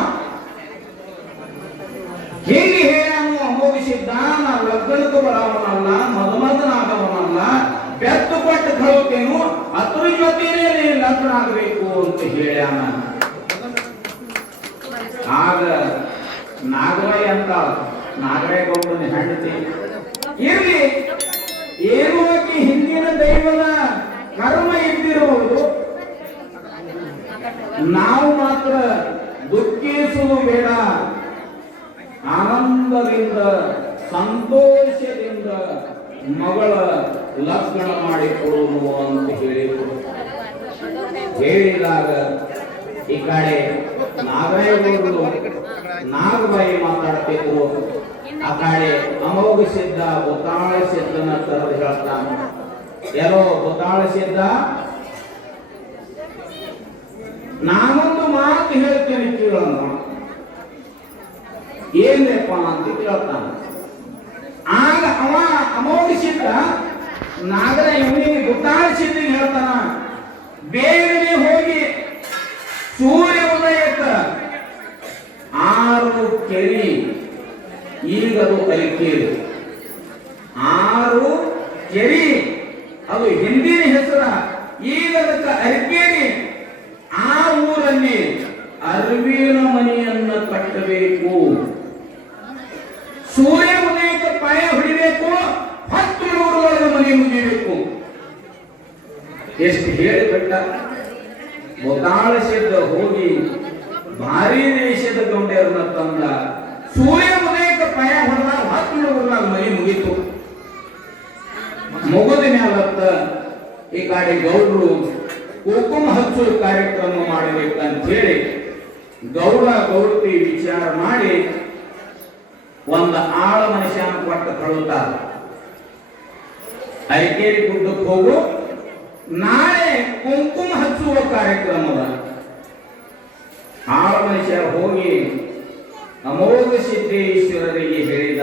ಹಿಂಗೆ ಹೇಳನು ಅಮೋಘಿಸಿದ್ದ. ನಾ ಲಗ್ನಕ್ಕೆ ಬರವನಲ್ಲ, ಮದುಮಗನಾಗವನಲ್ಲ, ಬೆತ್ತು ಪಟ್ಟು ಕಳುತ್ತೇನು, ಅದ್ರ ಜೊತೆನೇ ಲಗ್ನ ಆಗಬೇಕು ಅಂತ ಹೇಳ್ಯಾನ. ಆಗ ನಾಗರಾಯ ಅಂತ ನಾಗರಾಯ ಗೌಡನ ಹೆಂಡತಿ, ಇರ್ಲಿ ಏನು ಆಕಿ ಹಿಂದಿನ ದೈವದ ಕರ್ಮ ಇದ್ದಿರಬಹುದು, ನಾವು ಮಾತ್ರ ದುಃಖಿಸುವುದು ಬೇಡ, ಆನಂದದಿಂದ ಸಂತೋಷದಿಂದ ಮಗಳ ಲಗ್ನ ಮಾಡಿಕೊಡುವುದು ಅಂತ ಹೇಳಿದರು. ಹೇಳಿದಾಗ ಈ ಕಡೆ ನಾಗರಾಯಗೌಡರು ನಾಗಬಾಯಿ ಮಾತಾಡ್ತಿದ್ರು, ಆ ಕಡೆ ಅಮೋಘ ಸಿದ್ಧ ಬೋತಾಳ ಸಿದ್ಧನ ಕರೆದು ಹೇಳ್ತಾನ, ಯಾರೋ ಬೋತಾಳ ಸಿದ್ಧ, ನಾನೊಂದು ಮಾತು ಹೇಳ್ತೇನೆ ಕೇಳೋಣ, ಏನ್ರಪ್ಪ ಅಂತ ಕೇಳ್ತಾನ. ಆಗ ಅವ ಅಮೋಘ ಸಿದ್ಧ ನಾಗರ ಇವನಿಗೆ ಬೋತಾಳ ಸಿದ್ಧಿಗೆ ಹೇಳ್ತಾನ, ಬೇಗನೆ ಹೋಗಿ ಸೂರ್ಯ ಉದಯಕ್ಕ 6 ಕೆರಿ, ಈಗದು ಅರಿಕೇರಿ 6 ಕೆರಿ, ಅದು ಹಿಂದಿನ ಹೆಸರ, ಈಗ ಅದಕ್ಕೆ ಅರಿಕೇರಿ. ಆ ಊರಲ್ಲಿ ಅರಿವಿನ ಮನೆಯನ್ನ ಕಟ್ಟಬೇಕು, ಸೂರ್ಯ ಉದಯಕ್ಕೆ ಪಾಯ ಹೊಡಿಬೇಕು, 10 ಊರುಗಳ ಮನೆ ಮುಗಿಬೇಕು. ಎಷ್ಟು ಹೇಳಿ ಬಿಟ್ಟ. ಬೋತಾಳ ಸಿದ್ಧ ಹೋಗಿ ಭಾರಿ ದೇಶದ ಗೌಂಡ್ಯರನ್ನ ತಂದ, ಸೂರ್ಯ ಉದಯಕ್ಕೆ ಪಾಯ ಹೊಡೆದ, 10 ಊರುಗಳ ಮನೆ ಮುಗಿತು. ಮುಗಿದ ಮ್ಯಾಲತ್ತ ಈ ಕಡೆ ಗೌಡರು ಕುಂಕುಮ ಹಚ್ಚುವ ಕಾರ್ಯಕ್ರಮ ಮಾಡಬೇಕಂತ ಹೇಳಿ ಗೌಡ ಗೌಡತಿ ವಿಚಾರ ಮಾಡಿ ಒಂದು ಆಳ ಮನುಷ್ಯನ ಕೊಟ್ಟು ಕಳುತ್ತಾರ. ಅರಿಕೇರಿ ಗುಡ್ಡಕ್ಕೆ ಹೋಗು, ನಾಳೆ ಕುಂಕುಮ ಹಚ್ಚುವ ಕಾರ್ಯಕ್ರಮದ. ಆಳ ಮನುಷ್ಯ ಹೋಗಿ ಅಮೋಘ ಸಿದ್ದೇಶ್ವರರಿಗೆ ಹೇಳಿದ,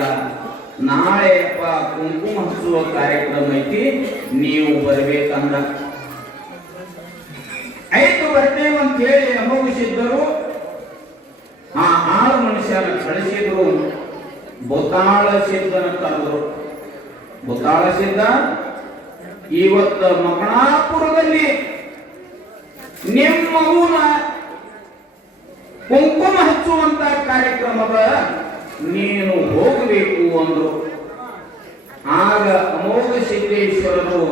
ನಾಳೆ ಕುಂಕುಮ ಹಚ್ಚುವ ಕಾರ್ಯಕ್ರಮ ಐತಿ, ನೀವು ಬರಬೇಕಂದ. ಆಯ್ತು ಬರ್ತೇವೆ ಅಂತ ಹೇಳಿ ಅಮೋಘ ಸಿದ್ಧರು ಆ ಆಳು ಮನುಷ್ಯನ ಕಳಿಸಿದ್ರು. ಬೋತಾಳ ಸಿದ್ಧನ ಕರೆದ್ರು. ಬೋತಾಳ ಸಿದ್ಧ, ಇವತ್ತು ಮಕಣಾಪುರದಲ್ಲಿ ನಿಮ್ಮ ಊರ ಕುಂಕುಮ ಹಚ್ಚುವಂತ ಕಾರ್ಯಕ್ರಮದ ನೀನು ಹೋಗಬೇಕು ಅಂದ್ರು. ಆಗ ಅಮೋಘ ಸಿದ್ದೇಶ್ವರರು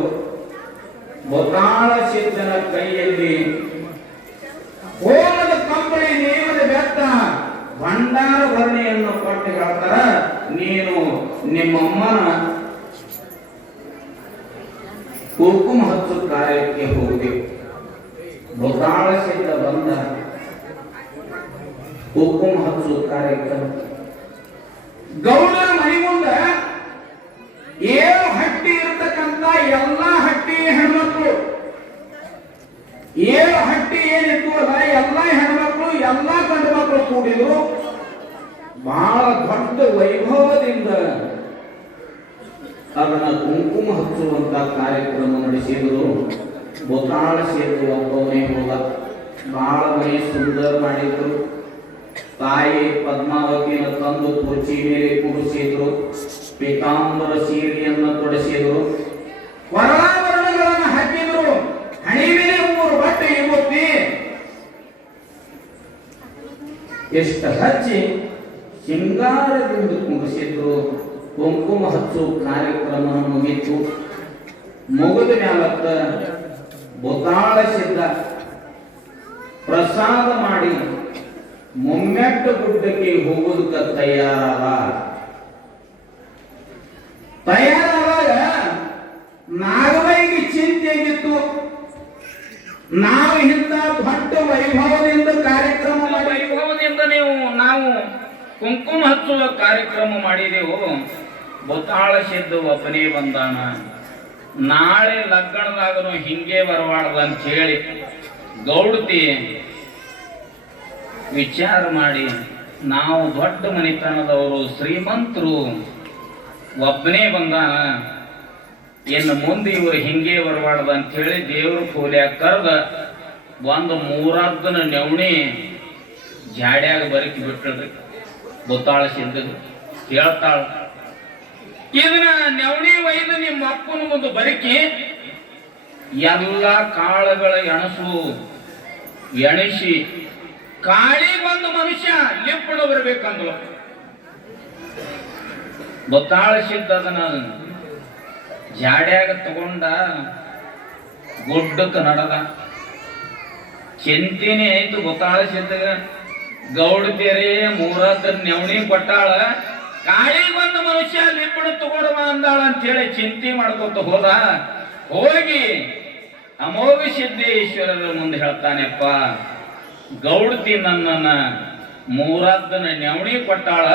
ಬೋತಾಳ ಸಿದ್ಧನ ಕೈಯಲ್ಲಿ ಹೋಮದ ಕಂಬಳಿ ನೇಮದ ಬೆತ್ತ ಭಂಡಾರ ಭರಣೆಯನ್ನು ಕೊಟ್ಟು ಹೇಳ್ತಾರ, ನೀನು ನಿಮ್ಮಮ್ಮನ ಕುಂಕುಮ ಹಚ್ಚು ಕಾರ್ಯಕ್ಕೆ ಹೋಗಬೇಕು. ಬೋತಾಳ ಸಿದ್ಧ ಬಂದ ಕುಂಕುಮ ಹಚ್ಚು ಕಾರ್ಯಕ್ರಮ. ಗೌಡರ ಮನೆ ಮುಂದ 7 ಹಟ್ಟಿ ಇರತಕ್ಕಂತ ಎಲ್ಲಾ ಹಟ್ಟಿ ಹೆಣ್ಮಕ್ಳು, 7 ಹಟ್ಟಿ ಏನಿತ್ತು ಅಲ್ಲ, ಎಲ್ಲಾ ಹೆಣ್ಮಕ್ಳು ಎಲ್ಲಾ ಗಂಡು ಮಕ್ಕಳು ಕೂಡಿ ಮಾಡಿದ್ರು ಬಹಳ ದೊಡ್ಡ ವೈಭವದಿಂದ ಅದನ್ನ ಕುಂಕುಮ ಹಚ್ಚುವಂತ ಕಾರ್ಯಕ್ರಮ ನಡೆಸಿದ್ರು. ಬೊತಾಳ ಸೇತು ಒಬ್ಬವನೇ ಹೋದ. ಬಹಳ ಮನೆ ಸುಂದರ ಮಾಡಿದ್ರು. ತಾಯಿ ಪದ್ಮಾವತಿನ ತಂದು ಕುರ್ಚಿ ಮೇಲೆ ಕೂರಿಸಿದ್ರು. ಪೀತಾಂಬರ ಸೀರೆಯನ್ನು ತೊಡಿಸಿದ್ರು. ವರಾಭರಣಗಳನ್ನು ಹಾಕಿದ್ರು. ಹಣಿ ಮೇಲೆ 3 ಬಟ್ಟೆ ಇರುತ್ತಿ ಎಷ್ಟು ಹಚ್ಚಿ ಶೃಂಗಾರದಿಂದ ಕುಂಡಿಸಿದ್ರು. ಕುಂಕುಮ ಹಚ್ಚು ಕಾರ್ಯಕ್ರಮ ಮುಗಿತು. ಮುಗಿದ ಮ್ಯಾಲತ್ತ ಬೊತಾಳ ಸಿದ್ಧ ಪ್ರಸಾದ ಮಾಡಿ ಮುಮ್ಮೆಟ್ಟ ಗುಡ್ಡಕ್ಕೆ ಹೋಗೋದಕ್ಕೆ ತಯಾರಾದಾಗ ನಾಗವೈಗೆ ಚಿಂತೆಗಿತ್ತು. ನಾವು ಇಂಥ ದೊಡ್ಡ ವೈಭವದಿಂದ ಕಾರ್ಯಕ್ರಮ ವೈಭವದಿಂದ ನಾವು ಕುಂಕುಮ ಹಚ್ಚುವ ಕಾರ್ಯಕ್ರಮ ಮಾಡಿದೆವು. ಬೊತಾಳ ಸಿದ್ಧ ಒಬ್ಬನೇ ಬಂದಾನ. ನಾಳೆ ಲಗ್ನದಾಗನು ಹಿಂಗೆ ಬರಬಾರ್ದು ಅಂತ ಹೇಳಿ ಗೌಡತಿ ವಿಚಾರ ಮಾಡಿ, ನಾವು ದೊಡ್ಡ ಮನೆತನದವರು ಶ್ರೀಮಂತರು, ಒಬ್ಬನೇ ಬಂದಾನ, ಇನ್ನು ಮುಂದೆ ಇವರು ಹಿಂಗೆ ಬರಬಾರ್ದು ಅಂತ ಹೇಳಿ ದೇವ್ರ ಕೂಲ್ಯಾಗ ಕರೆದ ಒಂದು 3 ನೆವಣಿ ಜಾಡ್ಯಾಗ ಬರಕಿ ಬಿಟ್ಟಳ್ರಿ. ಬೊತ್ತಾಳ ಸಿದ್ಧ ಹೇಳ್ತಾಳ, ಇದನ್ನ ನೆವಣಿ ಒಯ್ದು ನಿಮ್ಮ ಅಪ್ಪನ ಮುಂದೆ ಬರಕಿ ಎಲ್ಲ ಕಾಳುಗಳ ಎಣಿಸಿ ಕಾಳಿಗೆ ಒಂದು ಮನುಷ್ಯ ಲಿಪ್ಪಣ ಬರ್ಬೇಕಂದ್ರು. ಬೊತ್ತಾಳ ಸಿದ್ಧ ಅದನ್ನ ಜಾಡ್ಯಾಗ ತಗೊಂಡ ಗುಡ್ಡಕ್ಕೆ ನಡೆದ. ಚಿಂತಿನೇ ಆಯ್ತು ಬೊತ್ತಾಳ ಸಿದ್ಧಗ. ಗೌಡತಿಯರೇ 3 ನೆವಣಿ ಕೊಟ್ಟಾಳ, ಕಾಳಿಗೆ ಒಂದು ಮನುಷ್ಯ ಲಿಪ್ಪಣ ತಗೊಂಡವ ಅಂದಾಳ ಅಂತ ಹೇಳಿ ಚಿಂತೆ ಮಾಡ್ಕೊತ ಹೋದ. ಹೋಗಿ ಅಮೋಘ ಸಿದ್ದೇಶ್ವರರ ಮುಂದೆ ಹೇಳ್ತಾನೆಪ್ಪ, ಗೌಡತಿ ನನ್ನನ್ನ 3 ನೆವಣಿ ಕೊಟ್ಟಾಳ,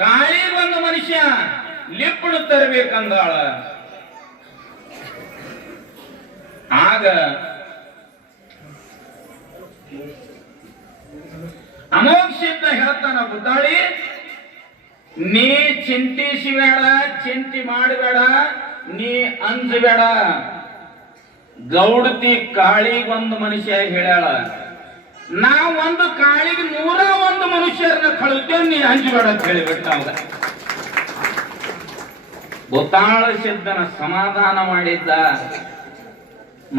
ಕಾಳಿಗೆ ಒಂದು ಮನುಷ್ಯ ಲಿಪ್ಪಣ ತರಬೇಕಂದಾಳ. ಆಗ ಅಮೋಘ ಸಿದ್ಧ ಹೇಳ್ತಾನ, ಬುದ್ದಾಳಿ ನೀ ಚಿಂತಿಸಬೇಡ, ಚಿಂತೆ ಮಾಡಬೇಡ, ನೀ ಅಂಜಬೇಡ. ಗೌಡತಿ ಕಾಳಿಗೊಂದು ಮನುಷ್ಯ ಹೇಳ್ಯಾಳ, ನಾವ್ ಒಂದು ಕಾಳಿಗೆ 101 ಮನುಷ್ಯರನ್ನ ಕಳುತ್ತೇವೆ, ನೀ ಅಂಜಬೇಡ ಅಂತ ಹೇಳಿಬಿಟ್ಟ. ಬೊತ್ತಾಳ ಸಿದ್ಧನ ಸಮಾಧಾನ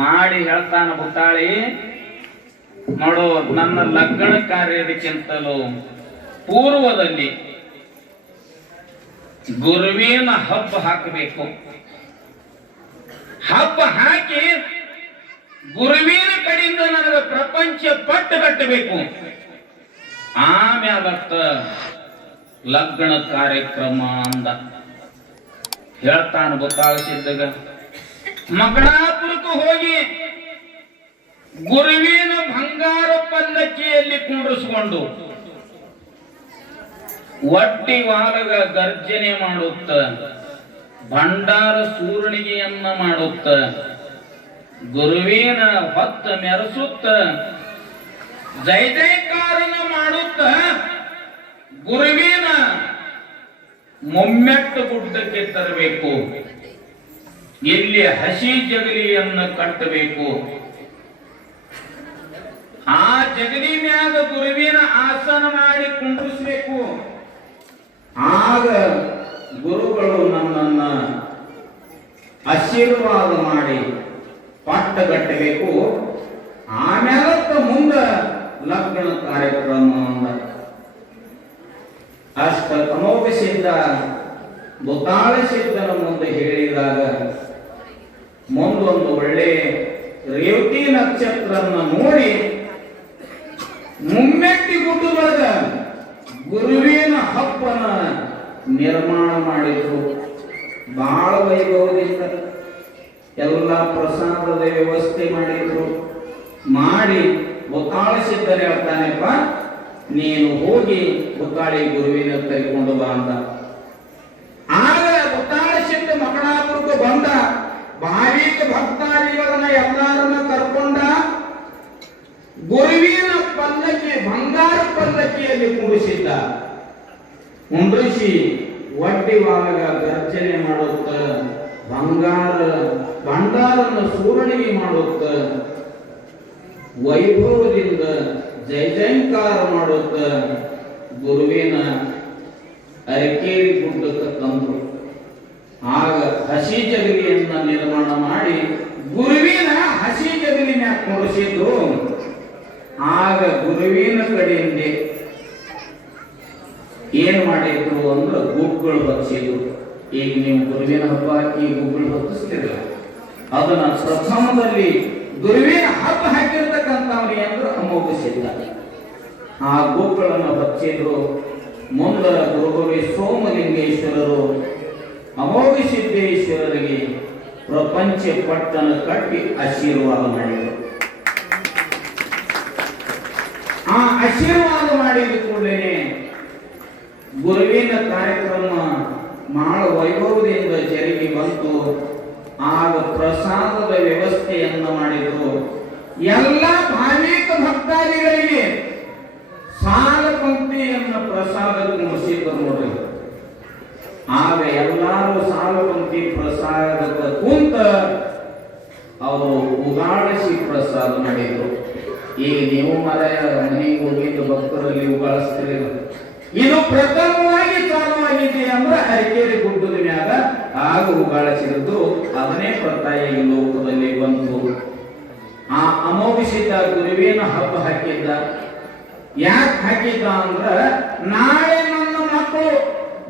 ಮಾಡಿ ಹೇಳ್ತಾನ, ಬುತ್ತಾಳಿ ನೋಡು, ನನ್ನ ಲಗ್ನ ಕಾರ್ಯಕ್ಕಿಂತಲೂ ಪೂರ್ವದಲ್ಲಿ ಗುರುವಿನ ಹಬ್ಬ ಹಾಕಬೇಕು. ಹಬ್ಬ ಹಾಕಿ ಗುರುವಿನ ಕಡೆಯಿಂದ ನನಗೆ ಪ್ರಪಂಚ ಪಟ್ಟು ಕಟ್ಟಬೇಕು. ಆಮ್ಯಾಲತ್ತ ಲಗ್ನ ಕಾರ್ಯಕ್ರಮ ಅಂದ. ಹೇಳ್ತಾನ ಬೊತ್ತಾಳ ಸಿದ್ಧಗ, ಮಕಣಾಪುರಕ್ಕೆ ಹೋಗಿ ಗುರುವಿನ ಬಂಗಾರ ಪಲ್ಲಕ್ಕಿಯಲ್ಲಿ ಕುಂಡ್ರಿಸಿಕೊಂಡು ಒಟ್ಟಿ ವಾಲಗ ಗರ್ಜನೆ ಮಾಡುತ್ತ, ಭಂಡಾರ ಸೂರಣಿಗೆಯನ್ನ ಮಾಡುತ್ತ, ಗುರುವಿನ ಹೊತ್ತ ಮೆರೆಸುತ್ತ, ಜೈ ಜೈಕಾರನ ಮಾಡುತ್ತ, ಗುರುವಿನ ಮೊಮ್ಮೆಟ್ಟು ಗುಡ್ಡಕ್ಕೆ ತರಬೇಕು. ಇಲ್ಲಿ ಹಸಿ ಜಗಲಿಯನ್ನು ಕಟ್ಟಬೇಕು. ಆ ಜಗಲಿ ಮ್ಯಾಗ ಗುರುವಿನ ಆಸನ ಮಾಡಿ ಕುಂಡ್ರಿಸಬೇಕು. ಆಗ ಗುರುಗಳು ನನ್ನನ್ನ ಆಶೀರ್ವಾದ ಮಾಡಿ ಪಟ್ಟಗಟ್ಟಬೇಕು. ಆಮೇಲತ್ತ ಮುಂದ ಲಗ್ನ ಕಾರ್ಯಕ್ರಮ ಅಷ್ಟ ಅಮೋಘ ಸಿದ್ಧ ಬೊತ್ತಾಳ ಸಿದ್ಧನ ಮುಂದೆ ಹೇಳಿದಾಗ ಮುಂದೊಂದು ಒಳ್ಳೆ ರೇವತಿ ನಕ್ಷತ್ರನ್ನ ನೋಡಿ ಮುಮ್ಮೆಟ್ಟಿ ಗುಡ್ಡದೊಳಗ ಗುರುವಿನ ಹಬ್ಬನ ನಿರ್ಮಾಣ ಮಾಡಿದ್ರು. ಬಹಳ ವೈಭವದಿಂದ ಎಲ್ಲ ಪ್ರಸಾದದ ವ್ಯವಸ್ಥೆ ಮಾಡಿದ್ರು. ಮಾಡಿ ಬೊತ್ತಾಳ ಸಿದ್ಧರು ಹೇಳ್ತಾನೆಪ್ಪ, ನೀನು ಹೋಗಿ ಬೊತ್ತಾಳಿ ಗುರುವಿನ ಕರಿಕೊಂಡು ಬಾ ಅಂತ. ಆಗ ಬೊತ್ತಾಳ ಸಿದ್ಧ ಮಕಣಾಪುರಕ್ಕೆ ಬಂದ. ಭಾವಿಕ ಭಕ್ತಾದಿಗಳನ್ನ ಎಲ್ಲರನ್ನ ಕರ್ಕೊಂಡ ಗುರುವಿನ ಪಲ್ಲಕ್ಕಿ, ಬಂಗಾರ ಪಲ್ಲಕ್ಕಿಯಲ್ಲಿ ಇಲ್ಲಿ ಕುಂಡಿಸಿದ್ದ. ಕುಂಡ್ರಿಸಿ ಒಡ್ಡಿ ಒಳಗ ಗರ್ಜನೆ ಮಾಡುತ್ತ, ಭಂಡಾರನ ಸೂರಣಿಗೆ ಮಾಡುತ್ತ, ವೈಭವದಿಂದ ಜಯ ಜಯಂಕಾರ ಮಾಡುತ್ತ ಗುರುವಿನ ಅರಕೇರಿ ಗುಡ್ಡಕ್ಕೆ ತಂದರು. ಆಗ ಹಸಿ ಜಗಲಿಯನ್ನ ನಿರ್ಮಾಣ ಮಾಡಿ ಗುರುವಿನ ಹಸಿ ಜಗಲಿ ಮ್ಯಾಗ ಕುಡಿಸಿದ್ದು. ಆಗ ಗುರುವಿನ ಕಡೆಯಿಂದ ಏನ್ ಮಾಡಿದ್ರು ಅಂದ್ರೆ ಗುಗ್ಗಳು ಬಚ್ಚಿದ್ರು. ಈಗ ನೀವು ಗುರುವಿನ ಹಬ್ಬ ಹಾಕಿ ಗುಗ್ಗಳು ಬಚ್ಚಿಸ್ತಿರಲ್ಲ, ಅದನ್ನ ಪ್ರಥಮದಲ್ಲಿ ಗುರುವಿನ ಹಬ್ಬ ಹಾಕಿರ್ತಕ್ಕಂಥವ್ರಿ ಅಂದ್ರೆ ಅಮೋಘ ಸಿದ್ಧ. ಆ ಗುಗ್ಗಳನ್ನು ಬಚ್ಚಿದ್ರು. ಮುಂದ ಗುರುಗುರಿ ಸೋಮಲಿಂಗೇಶ್ವರರು ಅಮೋಘ ಸಿದ್ದೇಶ್ವರರಿಗೆ ಪ್ರಪಂಚ ಪಟ್ಟಣ ಕಟ್ಟಿ ಆಶೀರ್ವಾದ ಮಾಡಿದರು. ಆ ಆಶೀರ್ವಾದ ಮಾಡಿದ ಕೂಡಲೇ ಗುರುವಿನ ಕಾರ್ಯಕ್ರಮ ಬಹಳ ವೈಭವದಿಂದ ಜರುಗಿ ಬಂತು. ಆಗ ಪ್ರಸಾದದ ವ್ಯವಸ್ಥೆಯನ್ನು ಮಾಡಿದರು. ಎಲ್ಲ ಭಾವಿಕ ಭಕ್ತಾದಿಗಳಿಗೆ ಸಾಲ ಪಂಕ್ತಿಯನ್ನು ಪ್ರಸಾದ ಮುಗಿಸಿದ್ರು ನೋಡ್ರಿ. ಆಗ ಎಲ್ಲರೂ ಸಾಲ ಪಂಕ್ತಿ ಪ್ರಸಾದದ ಕುಂತ ಅವರು ಉಗಾಳಿಸಿ ಪ್ರಸಾದ ಮಾಡಿದ್ರು. ಈಗ ನೀವು ಮನೆಗೆ ಹೋಗಿದ್ದು ಭಕ್ತರಲ್ಲಿ ಉಗಾಳಿಸ್ತಿರಲಿಲ್ಲ. ಇದು ಪ್ರಥಮವಾಗಿ ಚಾಲುವಾಗಿದೆ ಅಂದ್ರೆ ಅರಕೇರಿ ಗುಡ್ಡದ ಮ್ಯಾಗ ಆಗ ಉಗಾಳಿಸಿದ್ದು. ಅದನ್ನೇ ಪ್ರತಾಯಿ ಲೋಕದಲ್ಲಿ ಬಂತು. ಆ ಅಮೋಘಿಸಿದ ಗುರುವಿನ ಹಬ್ಬ ಹಾಕಿದ್ದ. ಯಾಕೆ ಹಾಕಿದ್ದ ಅಂದ್ರ ನಾಳೆ ನನ್ನ ಮಕ್ಕಳು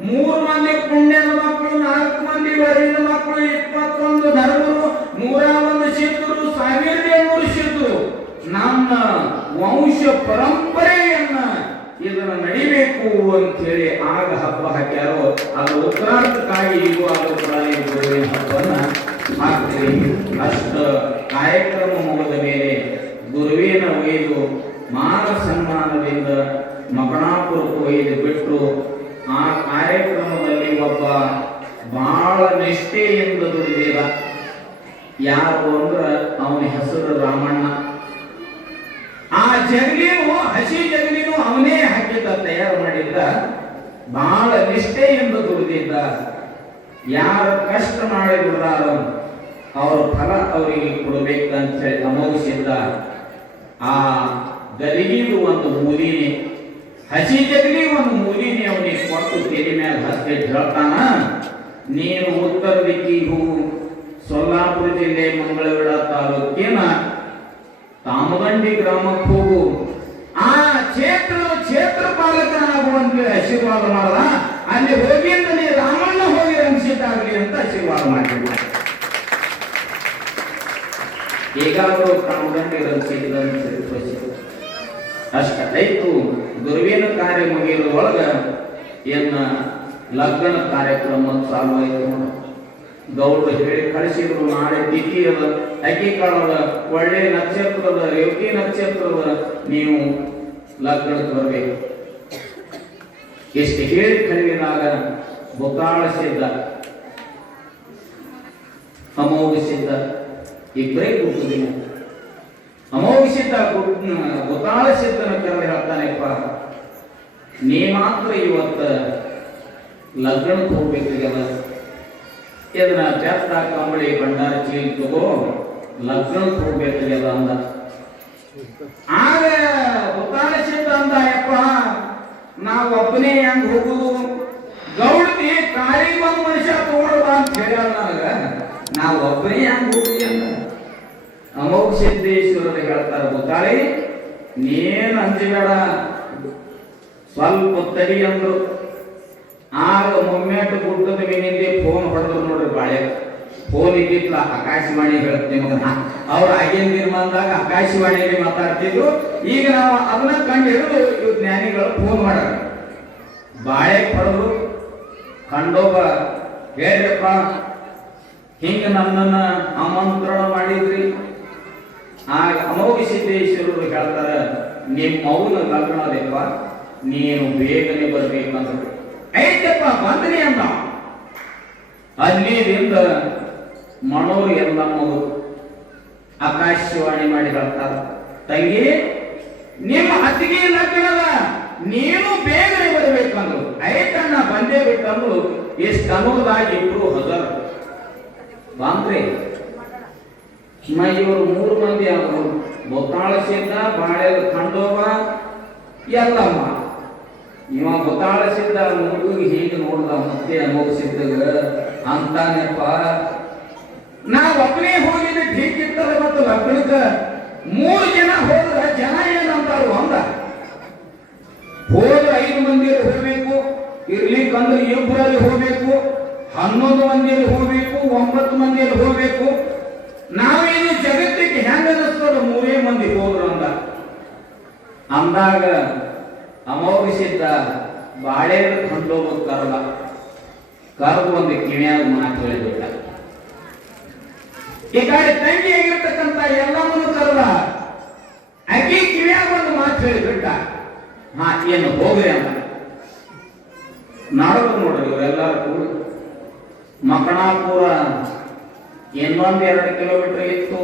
3 ಮಂದಿ ಪುಣ್ಯದ ಮಕ್ಕಳು, 4 ಮಂದಿ ವರಿನ ಮಕ್ಕಳು, 21 ಧರ್ಮರು, 101 ಸಿದ್ಧರು, 1700 ಸಿದ್ಧರು ನಮ್ಮ ವಂಶ ಪರಂಪರೆಯನ್ನ ಇದನ್ನ ನಡಿಬೇಕು ಅಂತ ಹೇಳಿ ಆಗ ಹಬ್ಬ ಹಾಕ್ಯಾರೋ. ಅದು ಉತ್ತರಾರ್ಥಕ್ಕಾಗಿ ಈಗ ಗುರುವಿನ ಹಬ್ಬವನ್ನ ಹಾಕ್ತೀವಿ. ಅಷ್ಟ ಕಾರ್ಯಕ್ರಮ ಮುಗಿದ ಮೇಲೆ ಗುರುವಿನ ಒಯ್ದು ಮಾನ ಸನ್ಮಾನದಿಂದ ಮಗಣಾಪುರಕ್ಕೆ ಒಯ್ದು ಬಿಟ್ಟು ಆ ಕಾರ್ಯಕ್ರಮದಲ್ಲಿ ಒಬ್ಬ ಬಹಳ ನಿಷ್ಠೆಯಿಂದ ದುಡಿದಿರ. ಯಾರು ಅಂದ್ರ ಅವನ ಹೆಸರು ರಾಮಣ್ಣ. ಆ ಜಗಲಿನೂ ಹಸಿ ಜಗಲಿನೂ ಅವನೇ ಹಾಕಿದ್ದ, ತಯಾರು ಮಾಡಿದ್ದ. ಬಹಳ ನಿಷ್ಠೆಯಿಂದ ದುಡಿದಿದ್ದ. ಯಾರು ಕಷ್ಟ ಮಾಡಿದಾರೋ ಅವ್ರ ಫಲ ಅವರಿಗೆ ಕೊಡಬೇಕಂತ ಹೇಳಿ ಅಮೋಘಿಸಿದ್ದ. ಆ ಗಲಿಗಿದು ಒಂದು ಮೂಲಿನಿ, ಹಸಿ ಜಗಲಿ ಒಂದು ಮೂಲಿನಿ ಅವನಿಗೆ ಕೊಟ್ಟು ತೆರೆ ಮೇಲೆ ಹತ್ತಿ ಹೇಳ್ತಾನ, ನೀನು ಉತ್ತರ ದಿಕ್ಕಿಗೆ ಹೋಗು, ಸೊಲ್ಲಾಪುರ ಜಿಲ್ಲೆ ಮಂಗಳೂರ ತಾಲೂಕಿನ ತಾಮದಂಡಿ ಗ್ರಾಮಕ್ಕೆ ಹೋಗು, ಆ ಕ್ಷೇತ್ರ ಪಾಲಕನಾಗುವಂತ ಆಶೀರ್ವಾದ ಮಾಡದ, ಅಲ್ಲಿ ಹೋಗಿ ನೀ ರಾಮಣ್ಣ ಹೋಗಿ ರಂಗಿಸಿದ್ದಾಗಲಿ ಅಂತ ಆಶೀರ್ವಾದ ಮಾಡಿದ್ರು. ಈಗಾಗಲೂ ತಾಮದಂಡಿ ರಂಗಿಸಿದ ಅಷ್ಟಾಯ್ತು. ಗುರುವಿನ ಕಾರ್ಯ ಮುಗಿಯುವುದೊಳಗ ಏನ ಲಗ್ನ ಕಾರ್ಯಕ್ರಮ ಚಾಲು ಆಯ್ತು. ಗೌಡ್ರು ಹೇಳಿ ಕಳಿಸಿದ್ರು, ನಾಳೆ ತಿಥಿ ಅದ, ಅಕ್ಕಿ ಕಾಳದ, ಒಳ್ಳೆ ನಕ್ಷತ್ರದ, ರೇವತಿ ನಕ್ಷತ್ರದ, ನೀವು ಲಗ್ನಕ್ಕೆ ಬರಬೇಕು. ಎಷ್ಟು ಹೇಳಿ ಕರೆದಿದಾಗ ಬೊತ್ತಾಳಿಸಿದ್ದ, ಅಮೋಘಿಸಿದ್ದ, ಇಬ್ಬರೇ ಕೂತಿದ್ದೀವಿ. ಅಮೋಘಿಸಿದ್ದ ಬೊತ್ತಾಳಿಸಿದ್ದನ ಕರೆದು ಹೇಳ್ತಾನೆಪ್ಪ, ನೀ ಮಾತ್ರ ಇವತ್ತ ಲಗ್ನಕ್ಕೆ ಹೋಗ್ಬೇಕಾಗ್ಯದ, ಇದನ್ನ ಬೆತ್ತ ಕಂಬಳಿ ಭಂಡಾರ ಚೀಲ ತಗೋ, ಲಗ್ನಕ್ಕೆ ಹೋಗ್ಬೇಕಾಗ್ಯದ ಅಂದ. ಆಗ ಬೊತ್ತಾಳಿಸಿದ್ದ ಅಂದ, ಯಪ್ಪ ನಾವು ಒಬ್ಬನೇ ಹೆಂಗ್ ಹೋಗುದು, ಗೌಡತಿ ಕಾಳಿ ಬಂದು ಮನುಷ್ಯ ತಗೊಳ್ಳುವ ಅಂತ ಹೇಳ್ಯಾಳ ನನಗ, ನಾವು ಒಬ್ಬನೇ ಹೆಂಗ್ ಹೋಗಿ ಅಂದ. ಅಮೋಘ ಸಿದ್ದೇಶ್ವರರು ಹೇಳ್ತಾರ, ಬೊತ್ತಾಳಿ ನೀನು ಅಂಜಬೇಡ, ಸ್ವಲ್ಪ ತಡಿ ಅಂದ್ರು. ಆಗ ಮೊಮ್ಮೆಟ್ಟು ಗುಡ್ಡದ ಮೇಲಿಂದ ಫೋನ್ ಹೊಡೆದ್ರು ನೋಡ್ರಿ. ಬಾಳೆ ಫೋನ್ ಇದ್ದಿಲ್ಲ, ಆಕಾಶವಾಣಿ ಹೇಳ್ತೀನಿ ಮಗನ. ಅವ್ರು ಆಗಿನ ನಿರ್ಮಾಣದಾಗ ಆಕಾಶವಾಣಿಯಲ್ಲಿ ಮಾತಾಡ್ತಿದ್ರು. ಈಗ ನಾವು ಅದನ್ನ ಕಂಡು ಹಿಡಿದು ಇವ್ ಜ್ಞಾನಿಗಳು ಫೋನ್ ಮಾಡ್ಯಾರ. ಬಾಳೆ ಹೊಡೆದ್ರು, ಕಂಡೋಗ ಹೇಳ್ರಪ್ಪ, ಹಿಂಗ ನನ್ನನ್ನ ಆಮಂತ್ರಣ ಮಾಡಿದ್ರಿ. ಆಗ ಅಮೋಘ ಸಿದ್ದೇಶ್ವರರು ಹೇಳ್ತಾರ, ನಿಮ್ಮ ಮೌನ ಲಗ್ನ ಅದಪ್ಪ, ನೀನು ಬೇಗನೆ ಬರ್ಬೇಕಂತ. ಐತಪ್ಪ ಬಂದ್ರಿ ಅಂದ. ಅಲ್ಲಿದಿಂದ ಮನೋರು ಎಲ್ಲ ಮಗು ಆಕಾಶವಾಣಿ ಮಾಡಿ ಹೇಳ್ತಾರ, ತಂಗಿ ನಿಮ್ಮ ಅತ್ತಿಗೆ ಲಗ್ನದ, ನೀನು ಎಷ್ಟು ಅನ್ನೋದಾಗಿ ಇಬ್ರು ಹಜಾರ್ ಬಾಂದ್ರಿ ಇವರು 3 ಮಂದಿ ಅವರು ಬೊತ್ತಾಳ ಸಿದ್ಧ ಬಾಳೆದ ಖಂಡೋಬ ಎಲ್ಲಮ್ಮ ಇವ ಬೊತ್ತಾಳ ಸಿದ್ಧ ಮೂಗಿಗೆ ಹೀಗೆ ನೋಡ್ದ ಮತ್ತೆ ಅಮೋಘಸಿದ್ದಾಗ ಅಂತಾನೆಪ್ಪ ನಾ ಒಬ್ಬನೇ ಹೋಗಿದ್ದೆ ಠೀಕಿತ್ತಲ್ಲ ಮತ್ತು ಲಗ್ನಕ್ಕ 3 ಜನ ಹೋದ್ರ ಜನ ಏನಂತಾರು ಅಂದ ಹೋದ್ರೆ 5 ಮಂದಿಯಲ್ಲಿ ಹೋಗ್ಬೇಕು ಇರ್ಲಿಕ್ಕಂದ್ರೆ 2 ಹೋಗ್ಬೇಕು 11 ಮಂದಿಯಲ್ಲಿ ಹೋಗ್ಬೇಕು 9 ಮಂದಿಯಲ್ಲಿ ಹೋಗ್ಬೇಕು ನಾವೇನು ಜಗತ್ತಿಗೆ ಹೆಂಗ ಅನಿಸ್ತದ 3 ಮಂದಿ ಹೋದ್ರು ಅಂದಾಗ ಅಮೋಘಿಸಿದ್ದ ಬಾಳೆ ಖಂಡೋಬ ಕರೆದು ಒಂದು ಕಿವಿಯಾಗ ಮಾತು ಹೇಳಿಬಿಟ್ಟ ಈ ಕಡೆ ತಂಗಿಯಾಗಿರ್ತಕ್ಕಂಥ ಎಲ್ಲಮ್ಮನು ಕರೆದ ಅಕ್ಕಿ ಕಿವಿಯಾಗ ಒಂದು ಮಾತು ಹೇಳಿಬಿಟ್ಟ ಏನು ಹೋಗ್ರಿ ಅಂತ ನಾಡೋದು ನೋಡ್ರಿ ಇವರೆಲ್ಲರೂ ಕೂಡ ಮಕಣಾಪುರ ಇನ್ನೊಂದು 2 ಕಿಲೋಮೀಟರ್ ಇತ್ತು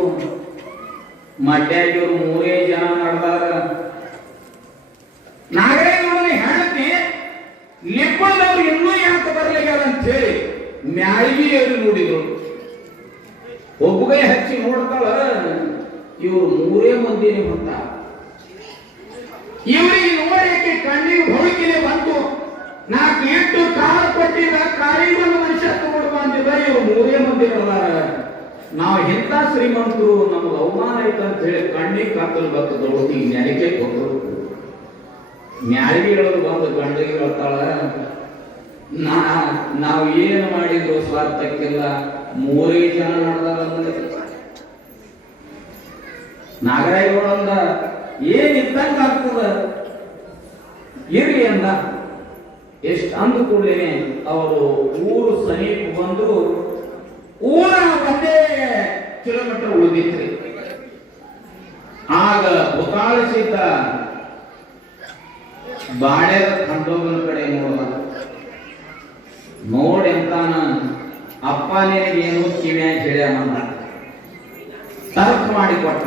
ಮಡ್ಯಾಗಿ ಇವ್ರು 3 ಜನ ನಡೆದಾಗ ನಾಗರೇಗೌಡನ ಹೆಂಡತಿ ಲಿಪ್ಪದವ್ರು ಇನ್ನೂ ಯಾಕೆ ಬರ್ಲಿಗ್ಯಾರ ಅಂತ ಹೇಳಿ ಮ್ಯಾಳಿಗೆ ಏರಿ ನೋಡಿದ್ರು ಒಬ್ಬಗೈ ಹಚ್ಚಿ ನೋಡ್ತಾಳ ಇವ್ರು 3 ಮಂದಿನೇ ಬಂತ ಇವರಿಗೆ ನೋಡಕ್ಕೆ ಕಣ್ಣಿಗೆ ಹೊಳಕಿನೇ ಬಂತು 4 ಎಂಟು ಕಾರ್ ಕೊಟ್ಟಿದ್ದ ಕಾರಿಗೆ ಒಂದು ಮನುಷ್ಯ ತಗೊಂಡು ಬಂದಿದ್ದ ಇವ್ರು 3 ಮಂದಿ ಬರ್ದಾರ ನಾವು ಎಂತ ಶ್ರೀಮಂತರು ನಮ್ಗೆ ಅವಮಾನ ಆಯ್ತು ಅಂತ ಹೇಳಿ ಕಣ್ಣಿಗೆ ಕಾಕಲು ಬರ್ತದ ಈಗ ನೆನಕೆ ಕೊಟ್ಟರು ಮ್ಯಾಳಿಗೆ ಹೇಳೋದು ಬಂದು ಗಂಡಿಗೆ ಹೇಳ್ತಾಳ ನಾವು ಏನು ಮಾಡಿದ್ರು ಸ್ವಾರ್ಥಕ್ಕೆಲ್ಲ 3 ಜನ ನಡೆದಾರ ನಾಗರಾಯಗೌಡ ಏನಿದ್ದಂಗ ಆಗ್ತದ ಇರ್ಲಿ ಅಂದ ಎಷ್ಟು ಅಂದ ಕೂಡಲೇ ಅವರು ಊರು ಸಮೀಪ ಬಂದ್ರು ಊರ 1 ಕಿಲೋಮೀಟರ್ ಉಳಿದಿತ್ರಿ ಆಗ ಬುಕಾಳಿಸಿದ್ದ ಬಾಳೆದ ಖಂಡೋಬನ ಕಡೆ ನೋಡಿ ಅಂತಾನ ಅಪ್ಪ ನಿನಗೇನು ಕಿವಿಯಾಗಿ ಹೇಳ್ಯಾನ ತರ್ಕ ಮಾಡಿ ಕೊಟ್ಟ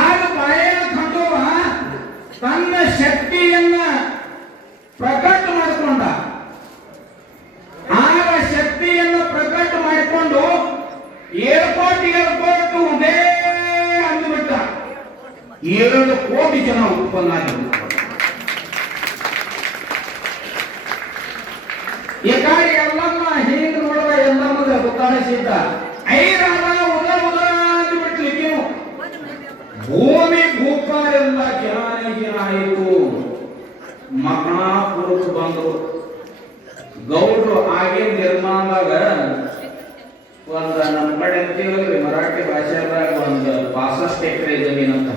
ಆಗ ಬಾಳೆದ ಖಂಡೋಬ ತನ್ನ ಶಕ್ತಿಯನ್ನ ಪ್ರಕಟ ಮಾಡಿಕೊಂಡ ಆಗ ಶಕ್ತಿಯನ್ನು ಪ್ರಕಟ ಮಾಡಿಕೊಂಡು ಏರ್ಪೋರ್ಟ್ ಒಂದೇ ಅಂದುಬಿಟ್ಟ 7 ಕೋಟಿ ಜನ ಉತ್ಪನ್ನ ಆಗಿದ್ರು ಈ ಕಾಡಿ ಎಲ್ಲಮ್ಮ ಹೀಗೆ ನೋಡುವ ಎಲ್ಲಮ್ಮಗ ಗೊತ್ತಾಡಿಸಿದ್ದ ಐರಾದ ಉದ ಅಂದುಬಿಟ್ಲಿಕ್ಕೆ ಭೂಮಿ ಭೂಪಾರೆಲ್ಲ ಜನ ಆಯಿತು ಮಕಣಾಪುರಕ್ಕೆ ಬಂದ್ರು ಗೌಡ್ರು ಆಗಿನ ನಿರ್ಮಾಣದಾಗ ಒಂದು ನಮ್ಮ ಕಡೆ ಅಂತೀವಲ್ರಿ ಮರಾಠಿ ಭಾಷೆದಾಗ ಒಂದು 65 ಎಕರೆ ಜಮೀನು ಅಂತ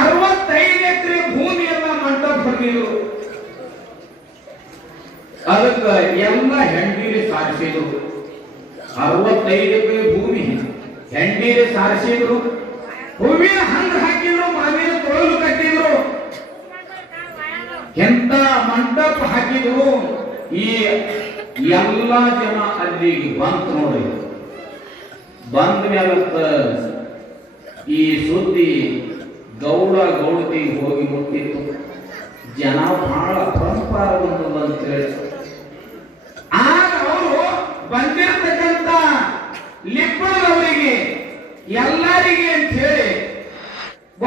65 ಎಕರೆ ಭೂಮಿ ಎಲ್ಲ ಮಂಟಪ ಹೊರಗಿದ್ರು ಅದಕ್ಕೆ ಎಲ್ಲ ಹೆಂಡೀರಿ ಸಾರಿಸಿದ್ರು 65 ಎಕರೆ ಭೂಮಿ ಹೆಂಡೀರಿ ಸಾರಿಸಿದ್ರು ಹೂವಿನ ಹಂಗ ಹಾಕಿದ್ರು ಮಾವಿನ ತೊಳಲು ಕಟ್ಟಿದ್ರು ಎಂತ ಮಂಟಪ ಹಾಕಿದ್ರು ಈ ಎಲ್ಲ ಜನ ಅಲ್ಲಿಗೆ ಬಂತ ನೋಡಿ ಬಂದ ಮೇಲೆ ಈ ಸುದ್ದಿ ಗೌಡತಿ ಹೋಗಿ ಮುಟ್ಟಿತ್ತು ಜನ ಬಹಳ ಪರಂಪರ ಅಂತ ಹೇಳಿ ಆಗ ಅವರು ಬಂದಿರತಕ್ಕಂತ ಲಿಪ್ಪಳವರಿಗೆ ಎಲ್ಲರಿಗೆ ಅಂತ ಹೇಳಿ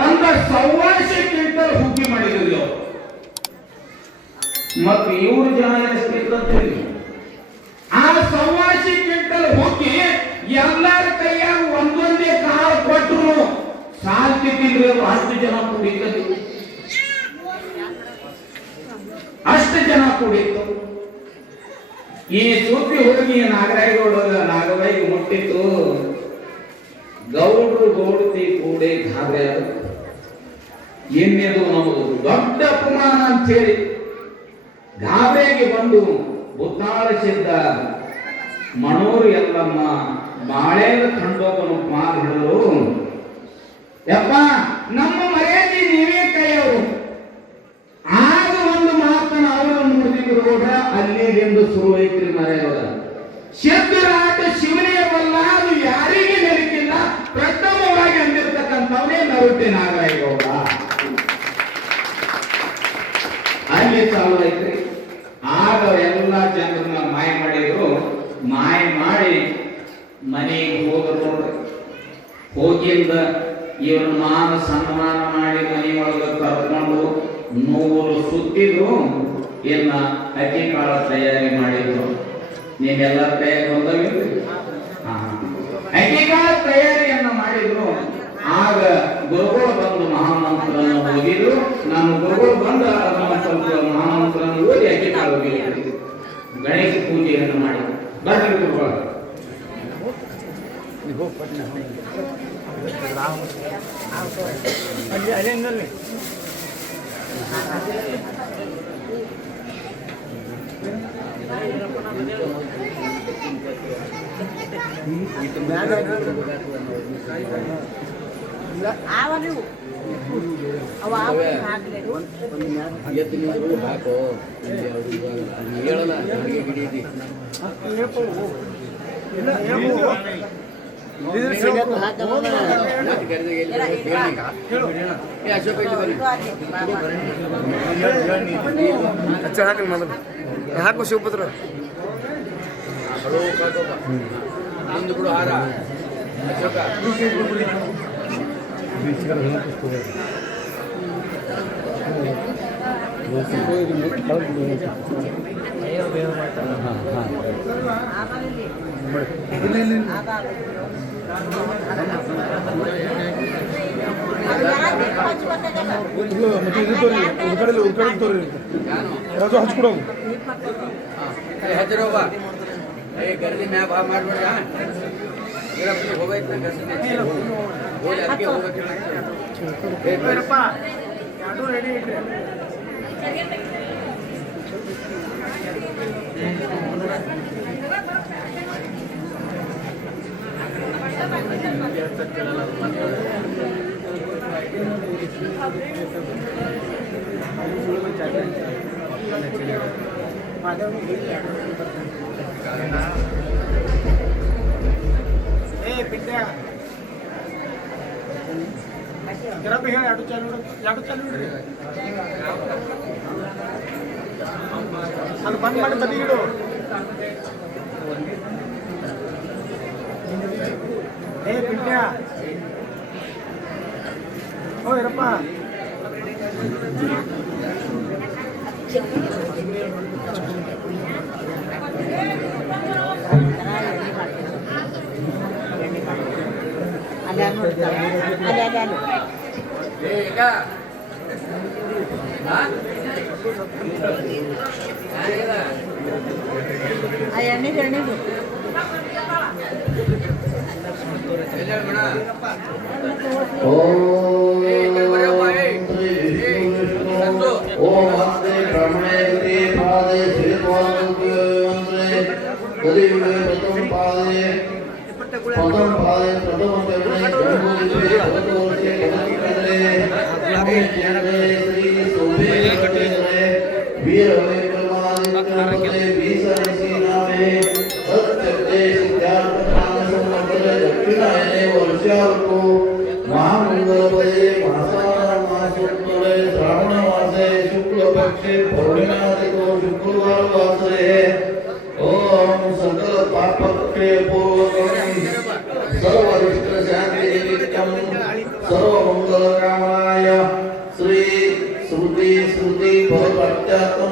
1.25 ಕ್ವಿಂಟಲ್ ಹುಗ್ಗಿ ಮಾಡಿದ್ರು ಮತ್ತು ಇವ್ರ ಜನ ಎಷ್ಟಿರ್ತಂತ ಹೇಳಿ ಆ 1.25 ಕ್ವಿಂಟಲ್ ಹುಗ್ಗಿ ಎಲ್ಲರ ಕೈಯಾಗ ಒಂದೊಂದೇ ಕಾಳು ಕೊಟ್ಟರು ಸಾಲ್ತಿದ್ರು 10 ಜನ ಕೂಡಿತ್ತು ಅಷ್ಟು ಜನ ಕೂಡಿತ್ತು ಈ ಸುದ್ದಿ ಹೋಗಿ ನಾಗರಾಯಗೌಡಗೆ ಮುಟ್ಟಿತ್ತು ಗೌಡ್ರು ಗೌಡತಿ ಕೂಡೆ ಗಾಬರಿ ಇನ್ನೇದು ನಮ್ಮದು ದೊಡ್ಡ ಅಪಮಾನ ಅಂತ ಹೇಳಿ ಗಾಬರಿಗೆ ಬಂದು ಬುತ್ತಾಳಿಸಿದ್ದ ಮಣೂರು ಎಲ್ಲಮ್ಮ ಬಾಳೆದ ಖಂಡೋಬನು ಮಾರು ಹಿಡಿದ್ರು ಯಪ್ಪ ನಮ್ಮ ಮರ್ಯಾದೆ ನೀವೇ ಕೈಯವರು ಆಗ ಒಂದು ಮಾತನ್ನು ಅವರು ನೋಡಿದ್ರು ಕೂಡ ಅಲ್ಲಿಂದ ಶುರು ಐತ್ರಿ ಮರೆಯೋದ ಶಬ್ದರಾಟ ಶಿವನೇ ಬಲ್ಲ ಅದು ಯಾರಿಗೆ ನೆನಪಿಲ್ಲ ಪ್ರಥಮವಾಗಿ ಅಂದಿರ್ತಕ್ಕಂಥವನೇ ನರುಟೆ ನಾಗರಾಯಗೌಡ ಅಲ್ಲಿ ಚಾಲು ಐತ್ರಿ ಆಗ ಎಲ್ಲ ಮನೆಗೆ ಹೋದ್ರು ಹೋಗಿಂದ ಇವ್ರ ಮಾನ ಸನ್ಮಾನ ಮಾಡಿ ಮನೆ ಒಳಗೆ ಕರ್ಕೊಂಡು 100 ಸುತ್ತಿದ್ರು ಇನ್ನ ಅಕ್ಕಿ ಕಾಳ ತಯಾರಿ ಮಾಡಿದ್ರು. ನೀವೆಲ್ಲರ ಕೈಯಾಗ ಬಂದವಿಲ್ಲ? ಅಕ್ಕಿ ಕಾಳ ತಯಾರಿಯನ್ನ ಮಾಡಿದ್ರು. ಆಗ ಗುರುಗಳು ಬಂದು ಮಹಾಮಂತ್ರವನ್ನು ಓದಿದ್ರು. ನಮ್ಮ ಗುರುಗಳು ಬಂದ ಅದನ್ನು ಸ್ವಲ್ಪ ಮಹಾಮಂತ್ರವನ್ನು ಓದಿ ಅಕ್ಕಿ ಕಾಳು ಹೋಗಿದ್ರು. ಗಣೇಶ ಪೂಜೆಯನ್ನು ಮಾಡಿ ಬರ್ರಿ ಗುರುಗಳು. ಹಾಕು ಶಿವಪುತ್ರ ಹಚ್ಕೊಡೋದು ಹಚ್ಚಿರೋಬ ಗರ್ದಿ ಮ್ಯಾಪ್ ಮಾಡ್ಬೇಡ ಹೋಗ್ಬೇಕು ರೆಡಿ ಇಟ್ರಿ ಅದು ಬಂದ್ ಮಾಡಿ ಬದಿಗಿಡು. ಪಿಂಡ್ಯ ಓ ಇರಪ್ಪ ಎಣ್ಣೆದು सर्वमंगलकामाय श्री श्रुति श्रुति भवत्यात्म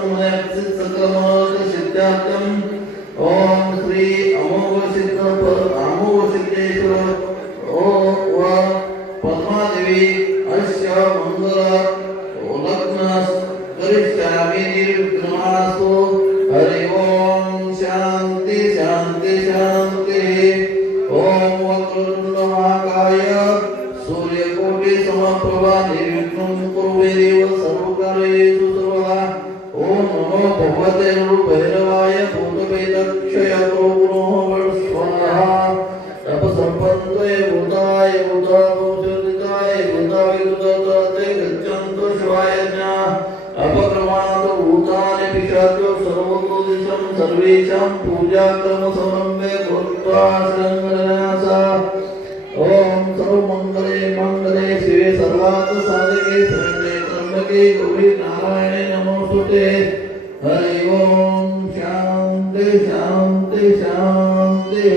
सिद्धार्थम ओम श्री अमोघ सिद्धेश्वर ओम पद्मादेवी अस्य मंगल लग्न करिष्यामि निर्विघ्नमास्तु हरि ओम शांति शांति शांति ओम वक्रतुंड महाकाय सूर्यकोटि समप्रभा निर्विघ्नं कुरु देव सर्वकार्येषु सर्वदा ओम नमो भगवते भैरवाय भूतभेदक्षय गुणो स्वाहा तपसंपन्नये भूताय भूताभूषिताय भूताविदुताते गच्छन्तु शिवाय ज्ञा अपक्रमात् भूतानि पिशाचो सर्वतोदिशं सर्वेषां पूजाक्रम समन्वये कृत्वा शरणन्यासा ओम सर्वमंगले मंगले शिवे सर्वार्थ साधके शरण्ये त्र्यंबके गौरी नारायणे नमोस्तुते हरि ओम शांति शांति शांति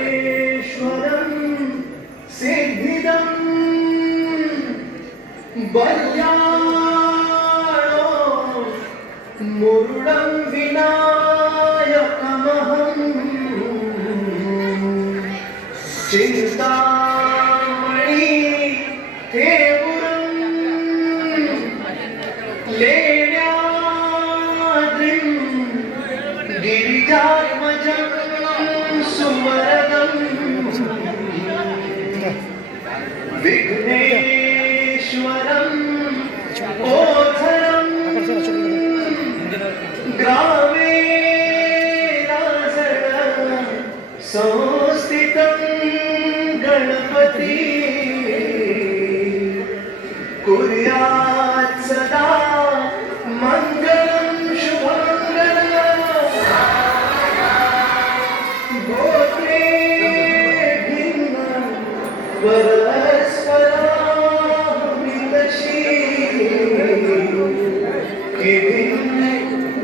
मोरेश्वरं सिद्धिदं बल्याणो मुरुडं विनायकमहं चिन्तामणि देवुरं लेण्याद्रिं गिरिजात्मजं सुवरदं विघ्नेश्वरं ओझरं ग्रामे राजनं संस्थितं गणपति कुर्यात् सदा मङ्गलं शुभमङ्गलम् गोत्रे भिन्नं परस्परामृतशी विभिन्न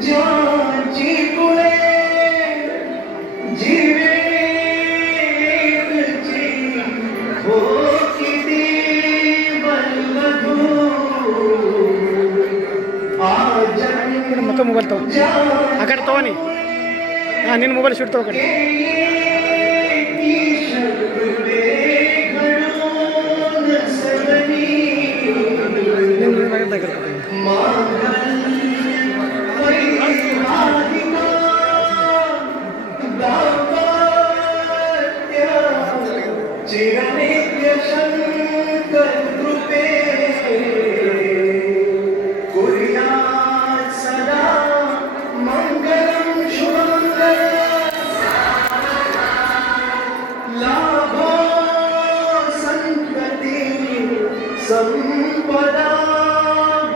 ज्यांची कुळे जीवे एकची हो किती बलवधू ಮತ್ತೆ ಮೊಬೈಲ್ ತಗೋ ಆ ಕಡೆ ತಗೋನಿ ಹಾಂ ನಿನ್ನ ಮೊಬೈಲ್ ಶೂಟ್ ತಗೋ ಕಡೆ चिरनित्य शंकर कृपे कुर्यात् सदा मंगलं शुभमंगलम् लाभो संतति संपदा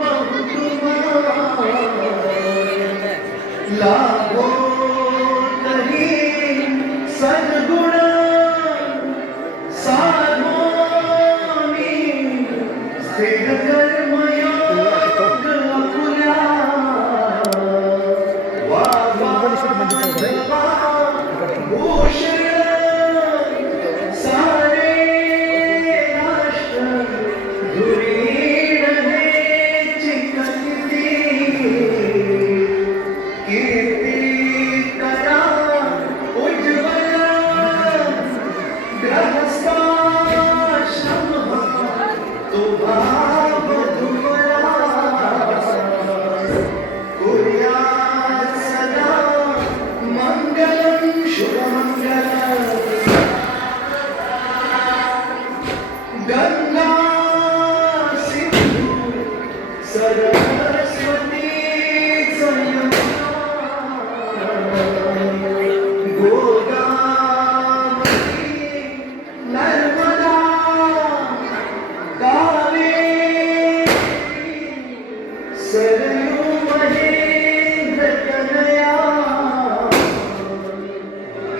बहुतु लाभो नहीं सद्गुण साधोनी स्थिर कर्मयोग अकुला भूषण सारे राष्ट्र धुरीण है चिकती कीर्ति करा उज्ज्वल ग्रहस्थाश्रम तुभा मधुमला कुर्यात् सदा मंगलं शुभमंगलम् गंगा सिंधु सरस्वती गोदावरी नर्मदा कावेरी सरयू महेंद्र कनया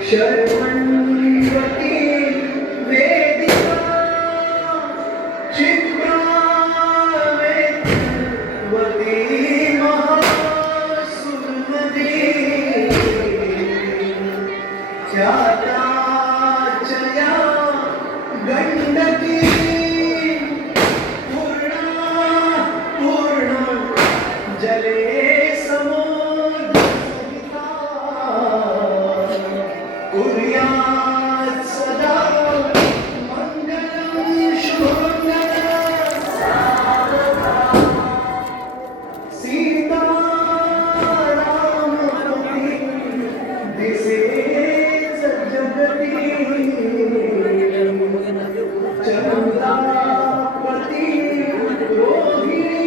शर्वण्वती वेदिका क्षिप्रावेत्रवती महासुरनदी ख्याताचया गण्डकी पूर्ण जले समुद्रसहिता कुर्यात् सदा मङ्गलं शुभमङ्गलम् सीतारामपति दिसे जगति चन्द्रापति रोहिणी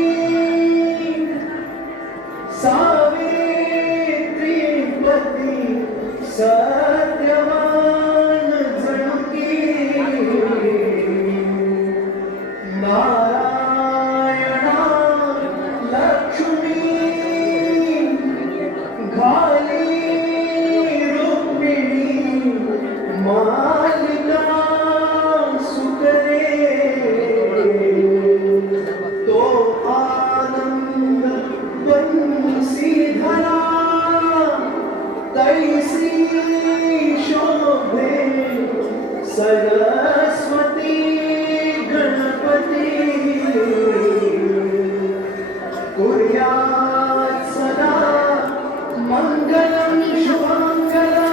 कुर्यात् सदा मङ्गलं शुभमङ्गलम्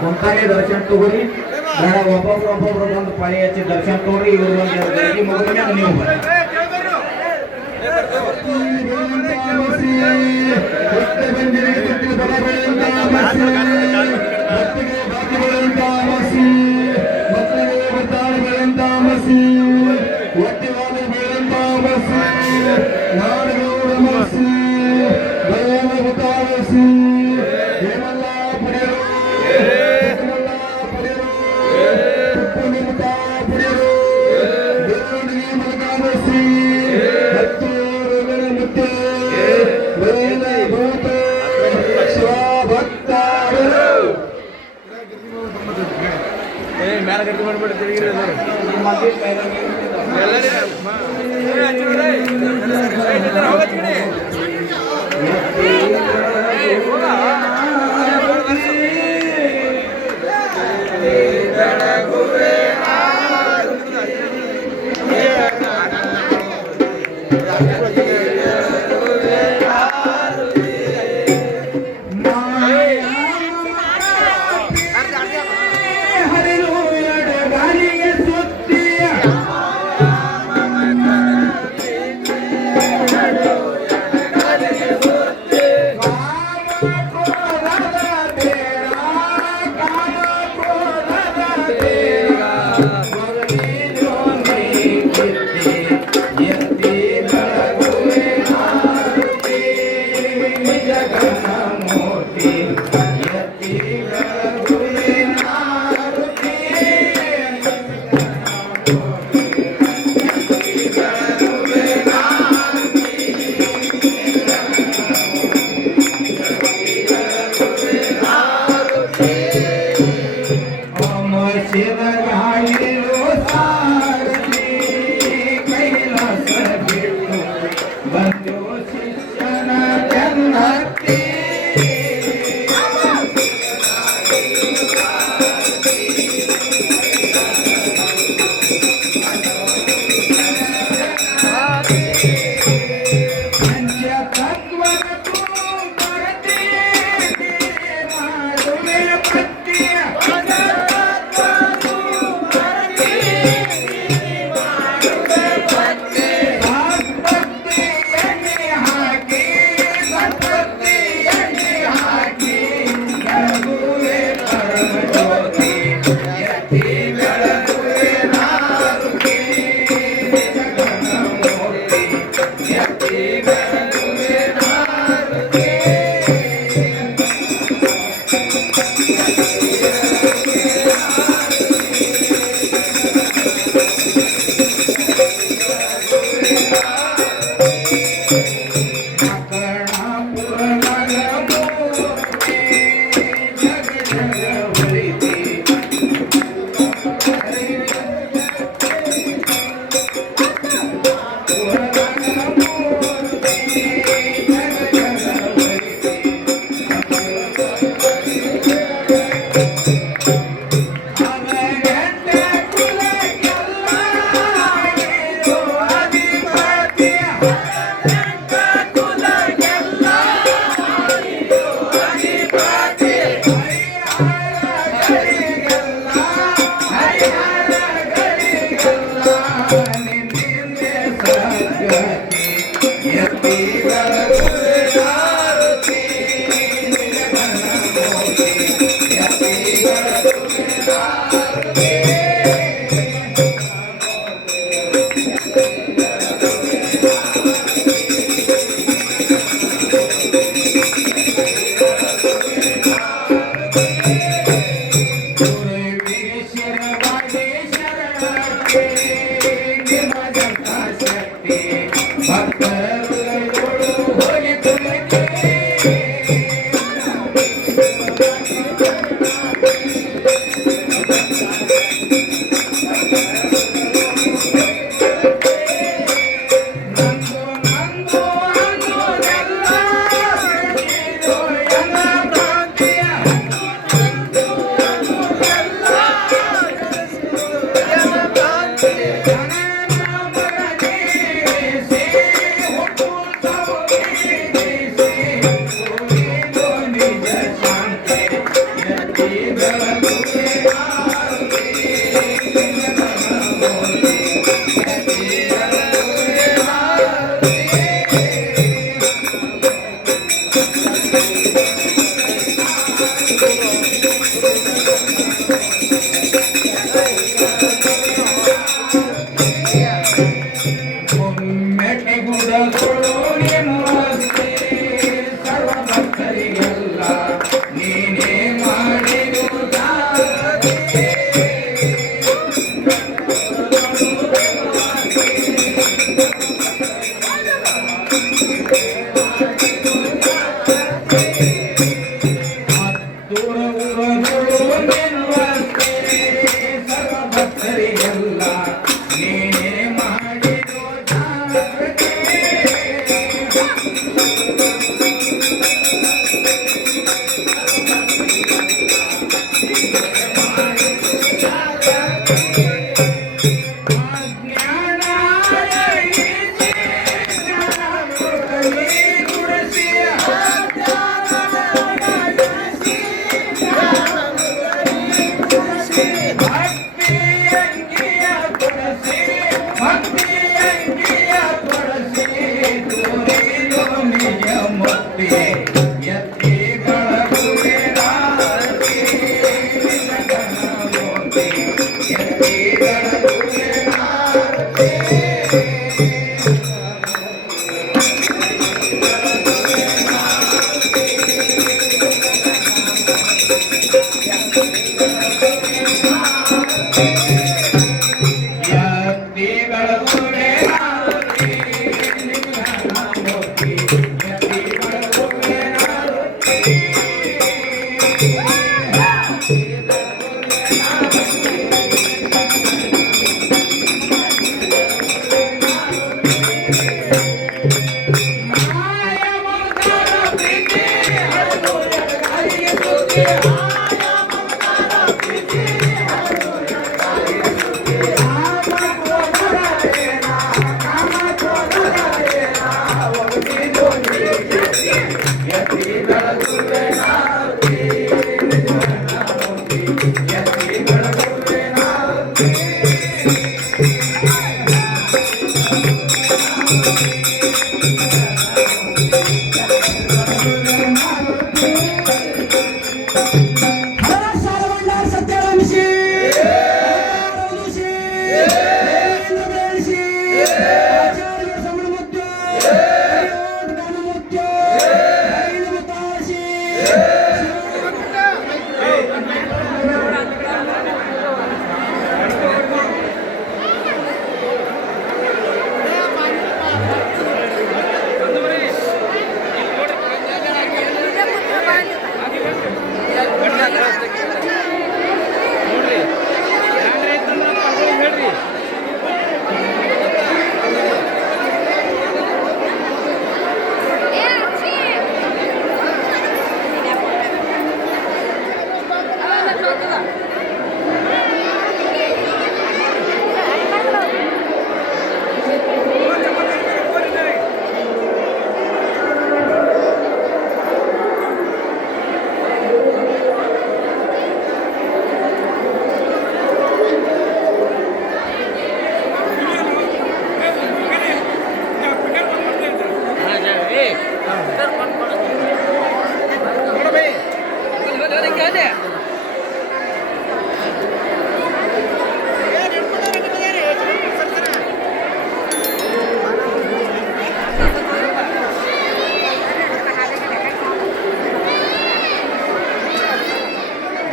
ಕುಂತಾನೆ ದರ್ಶನ ತಗೋರಿ ಒಬ್ಬೊಬ್ರು ಬಂದು ಪಳಿ ಹಚ್ಚಿ ದರ್ಶನ ತಗೋರಿ ಇವ್ರು ಒಂದು ಮುಗಿದ ನೀವು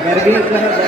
ಗರ್ಭಿಣಿಕರ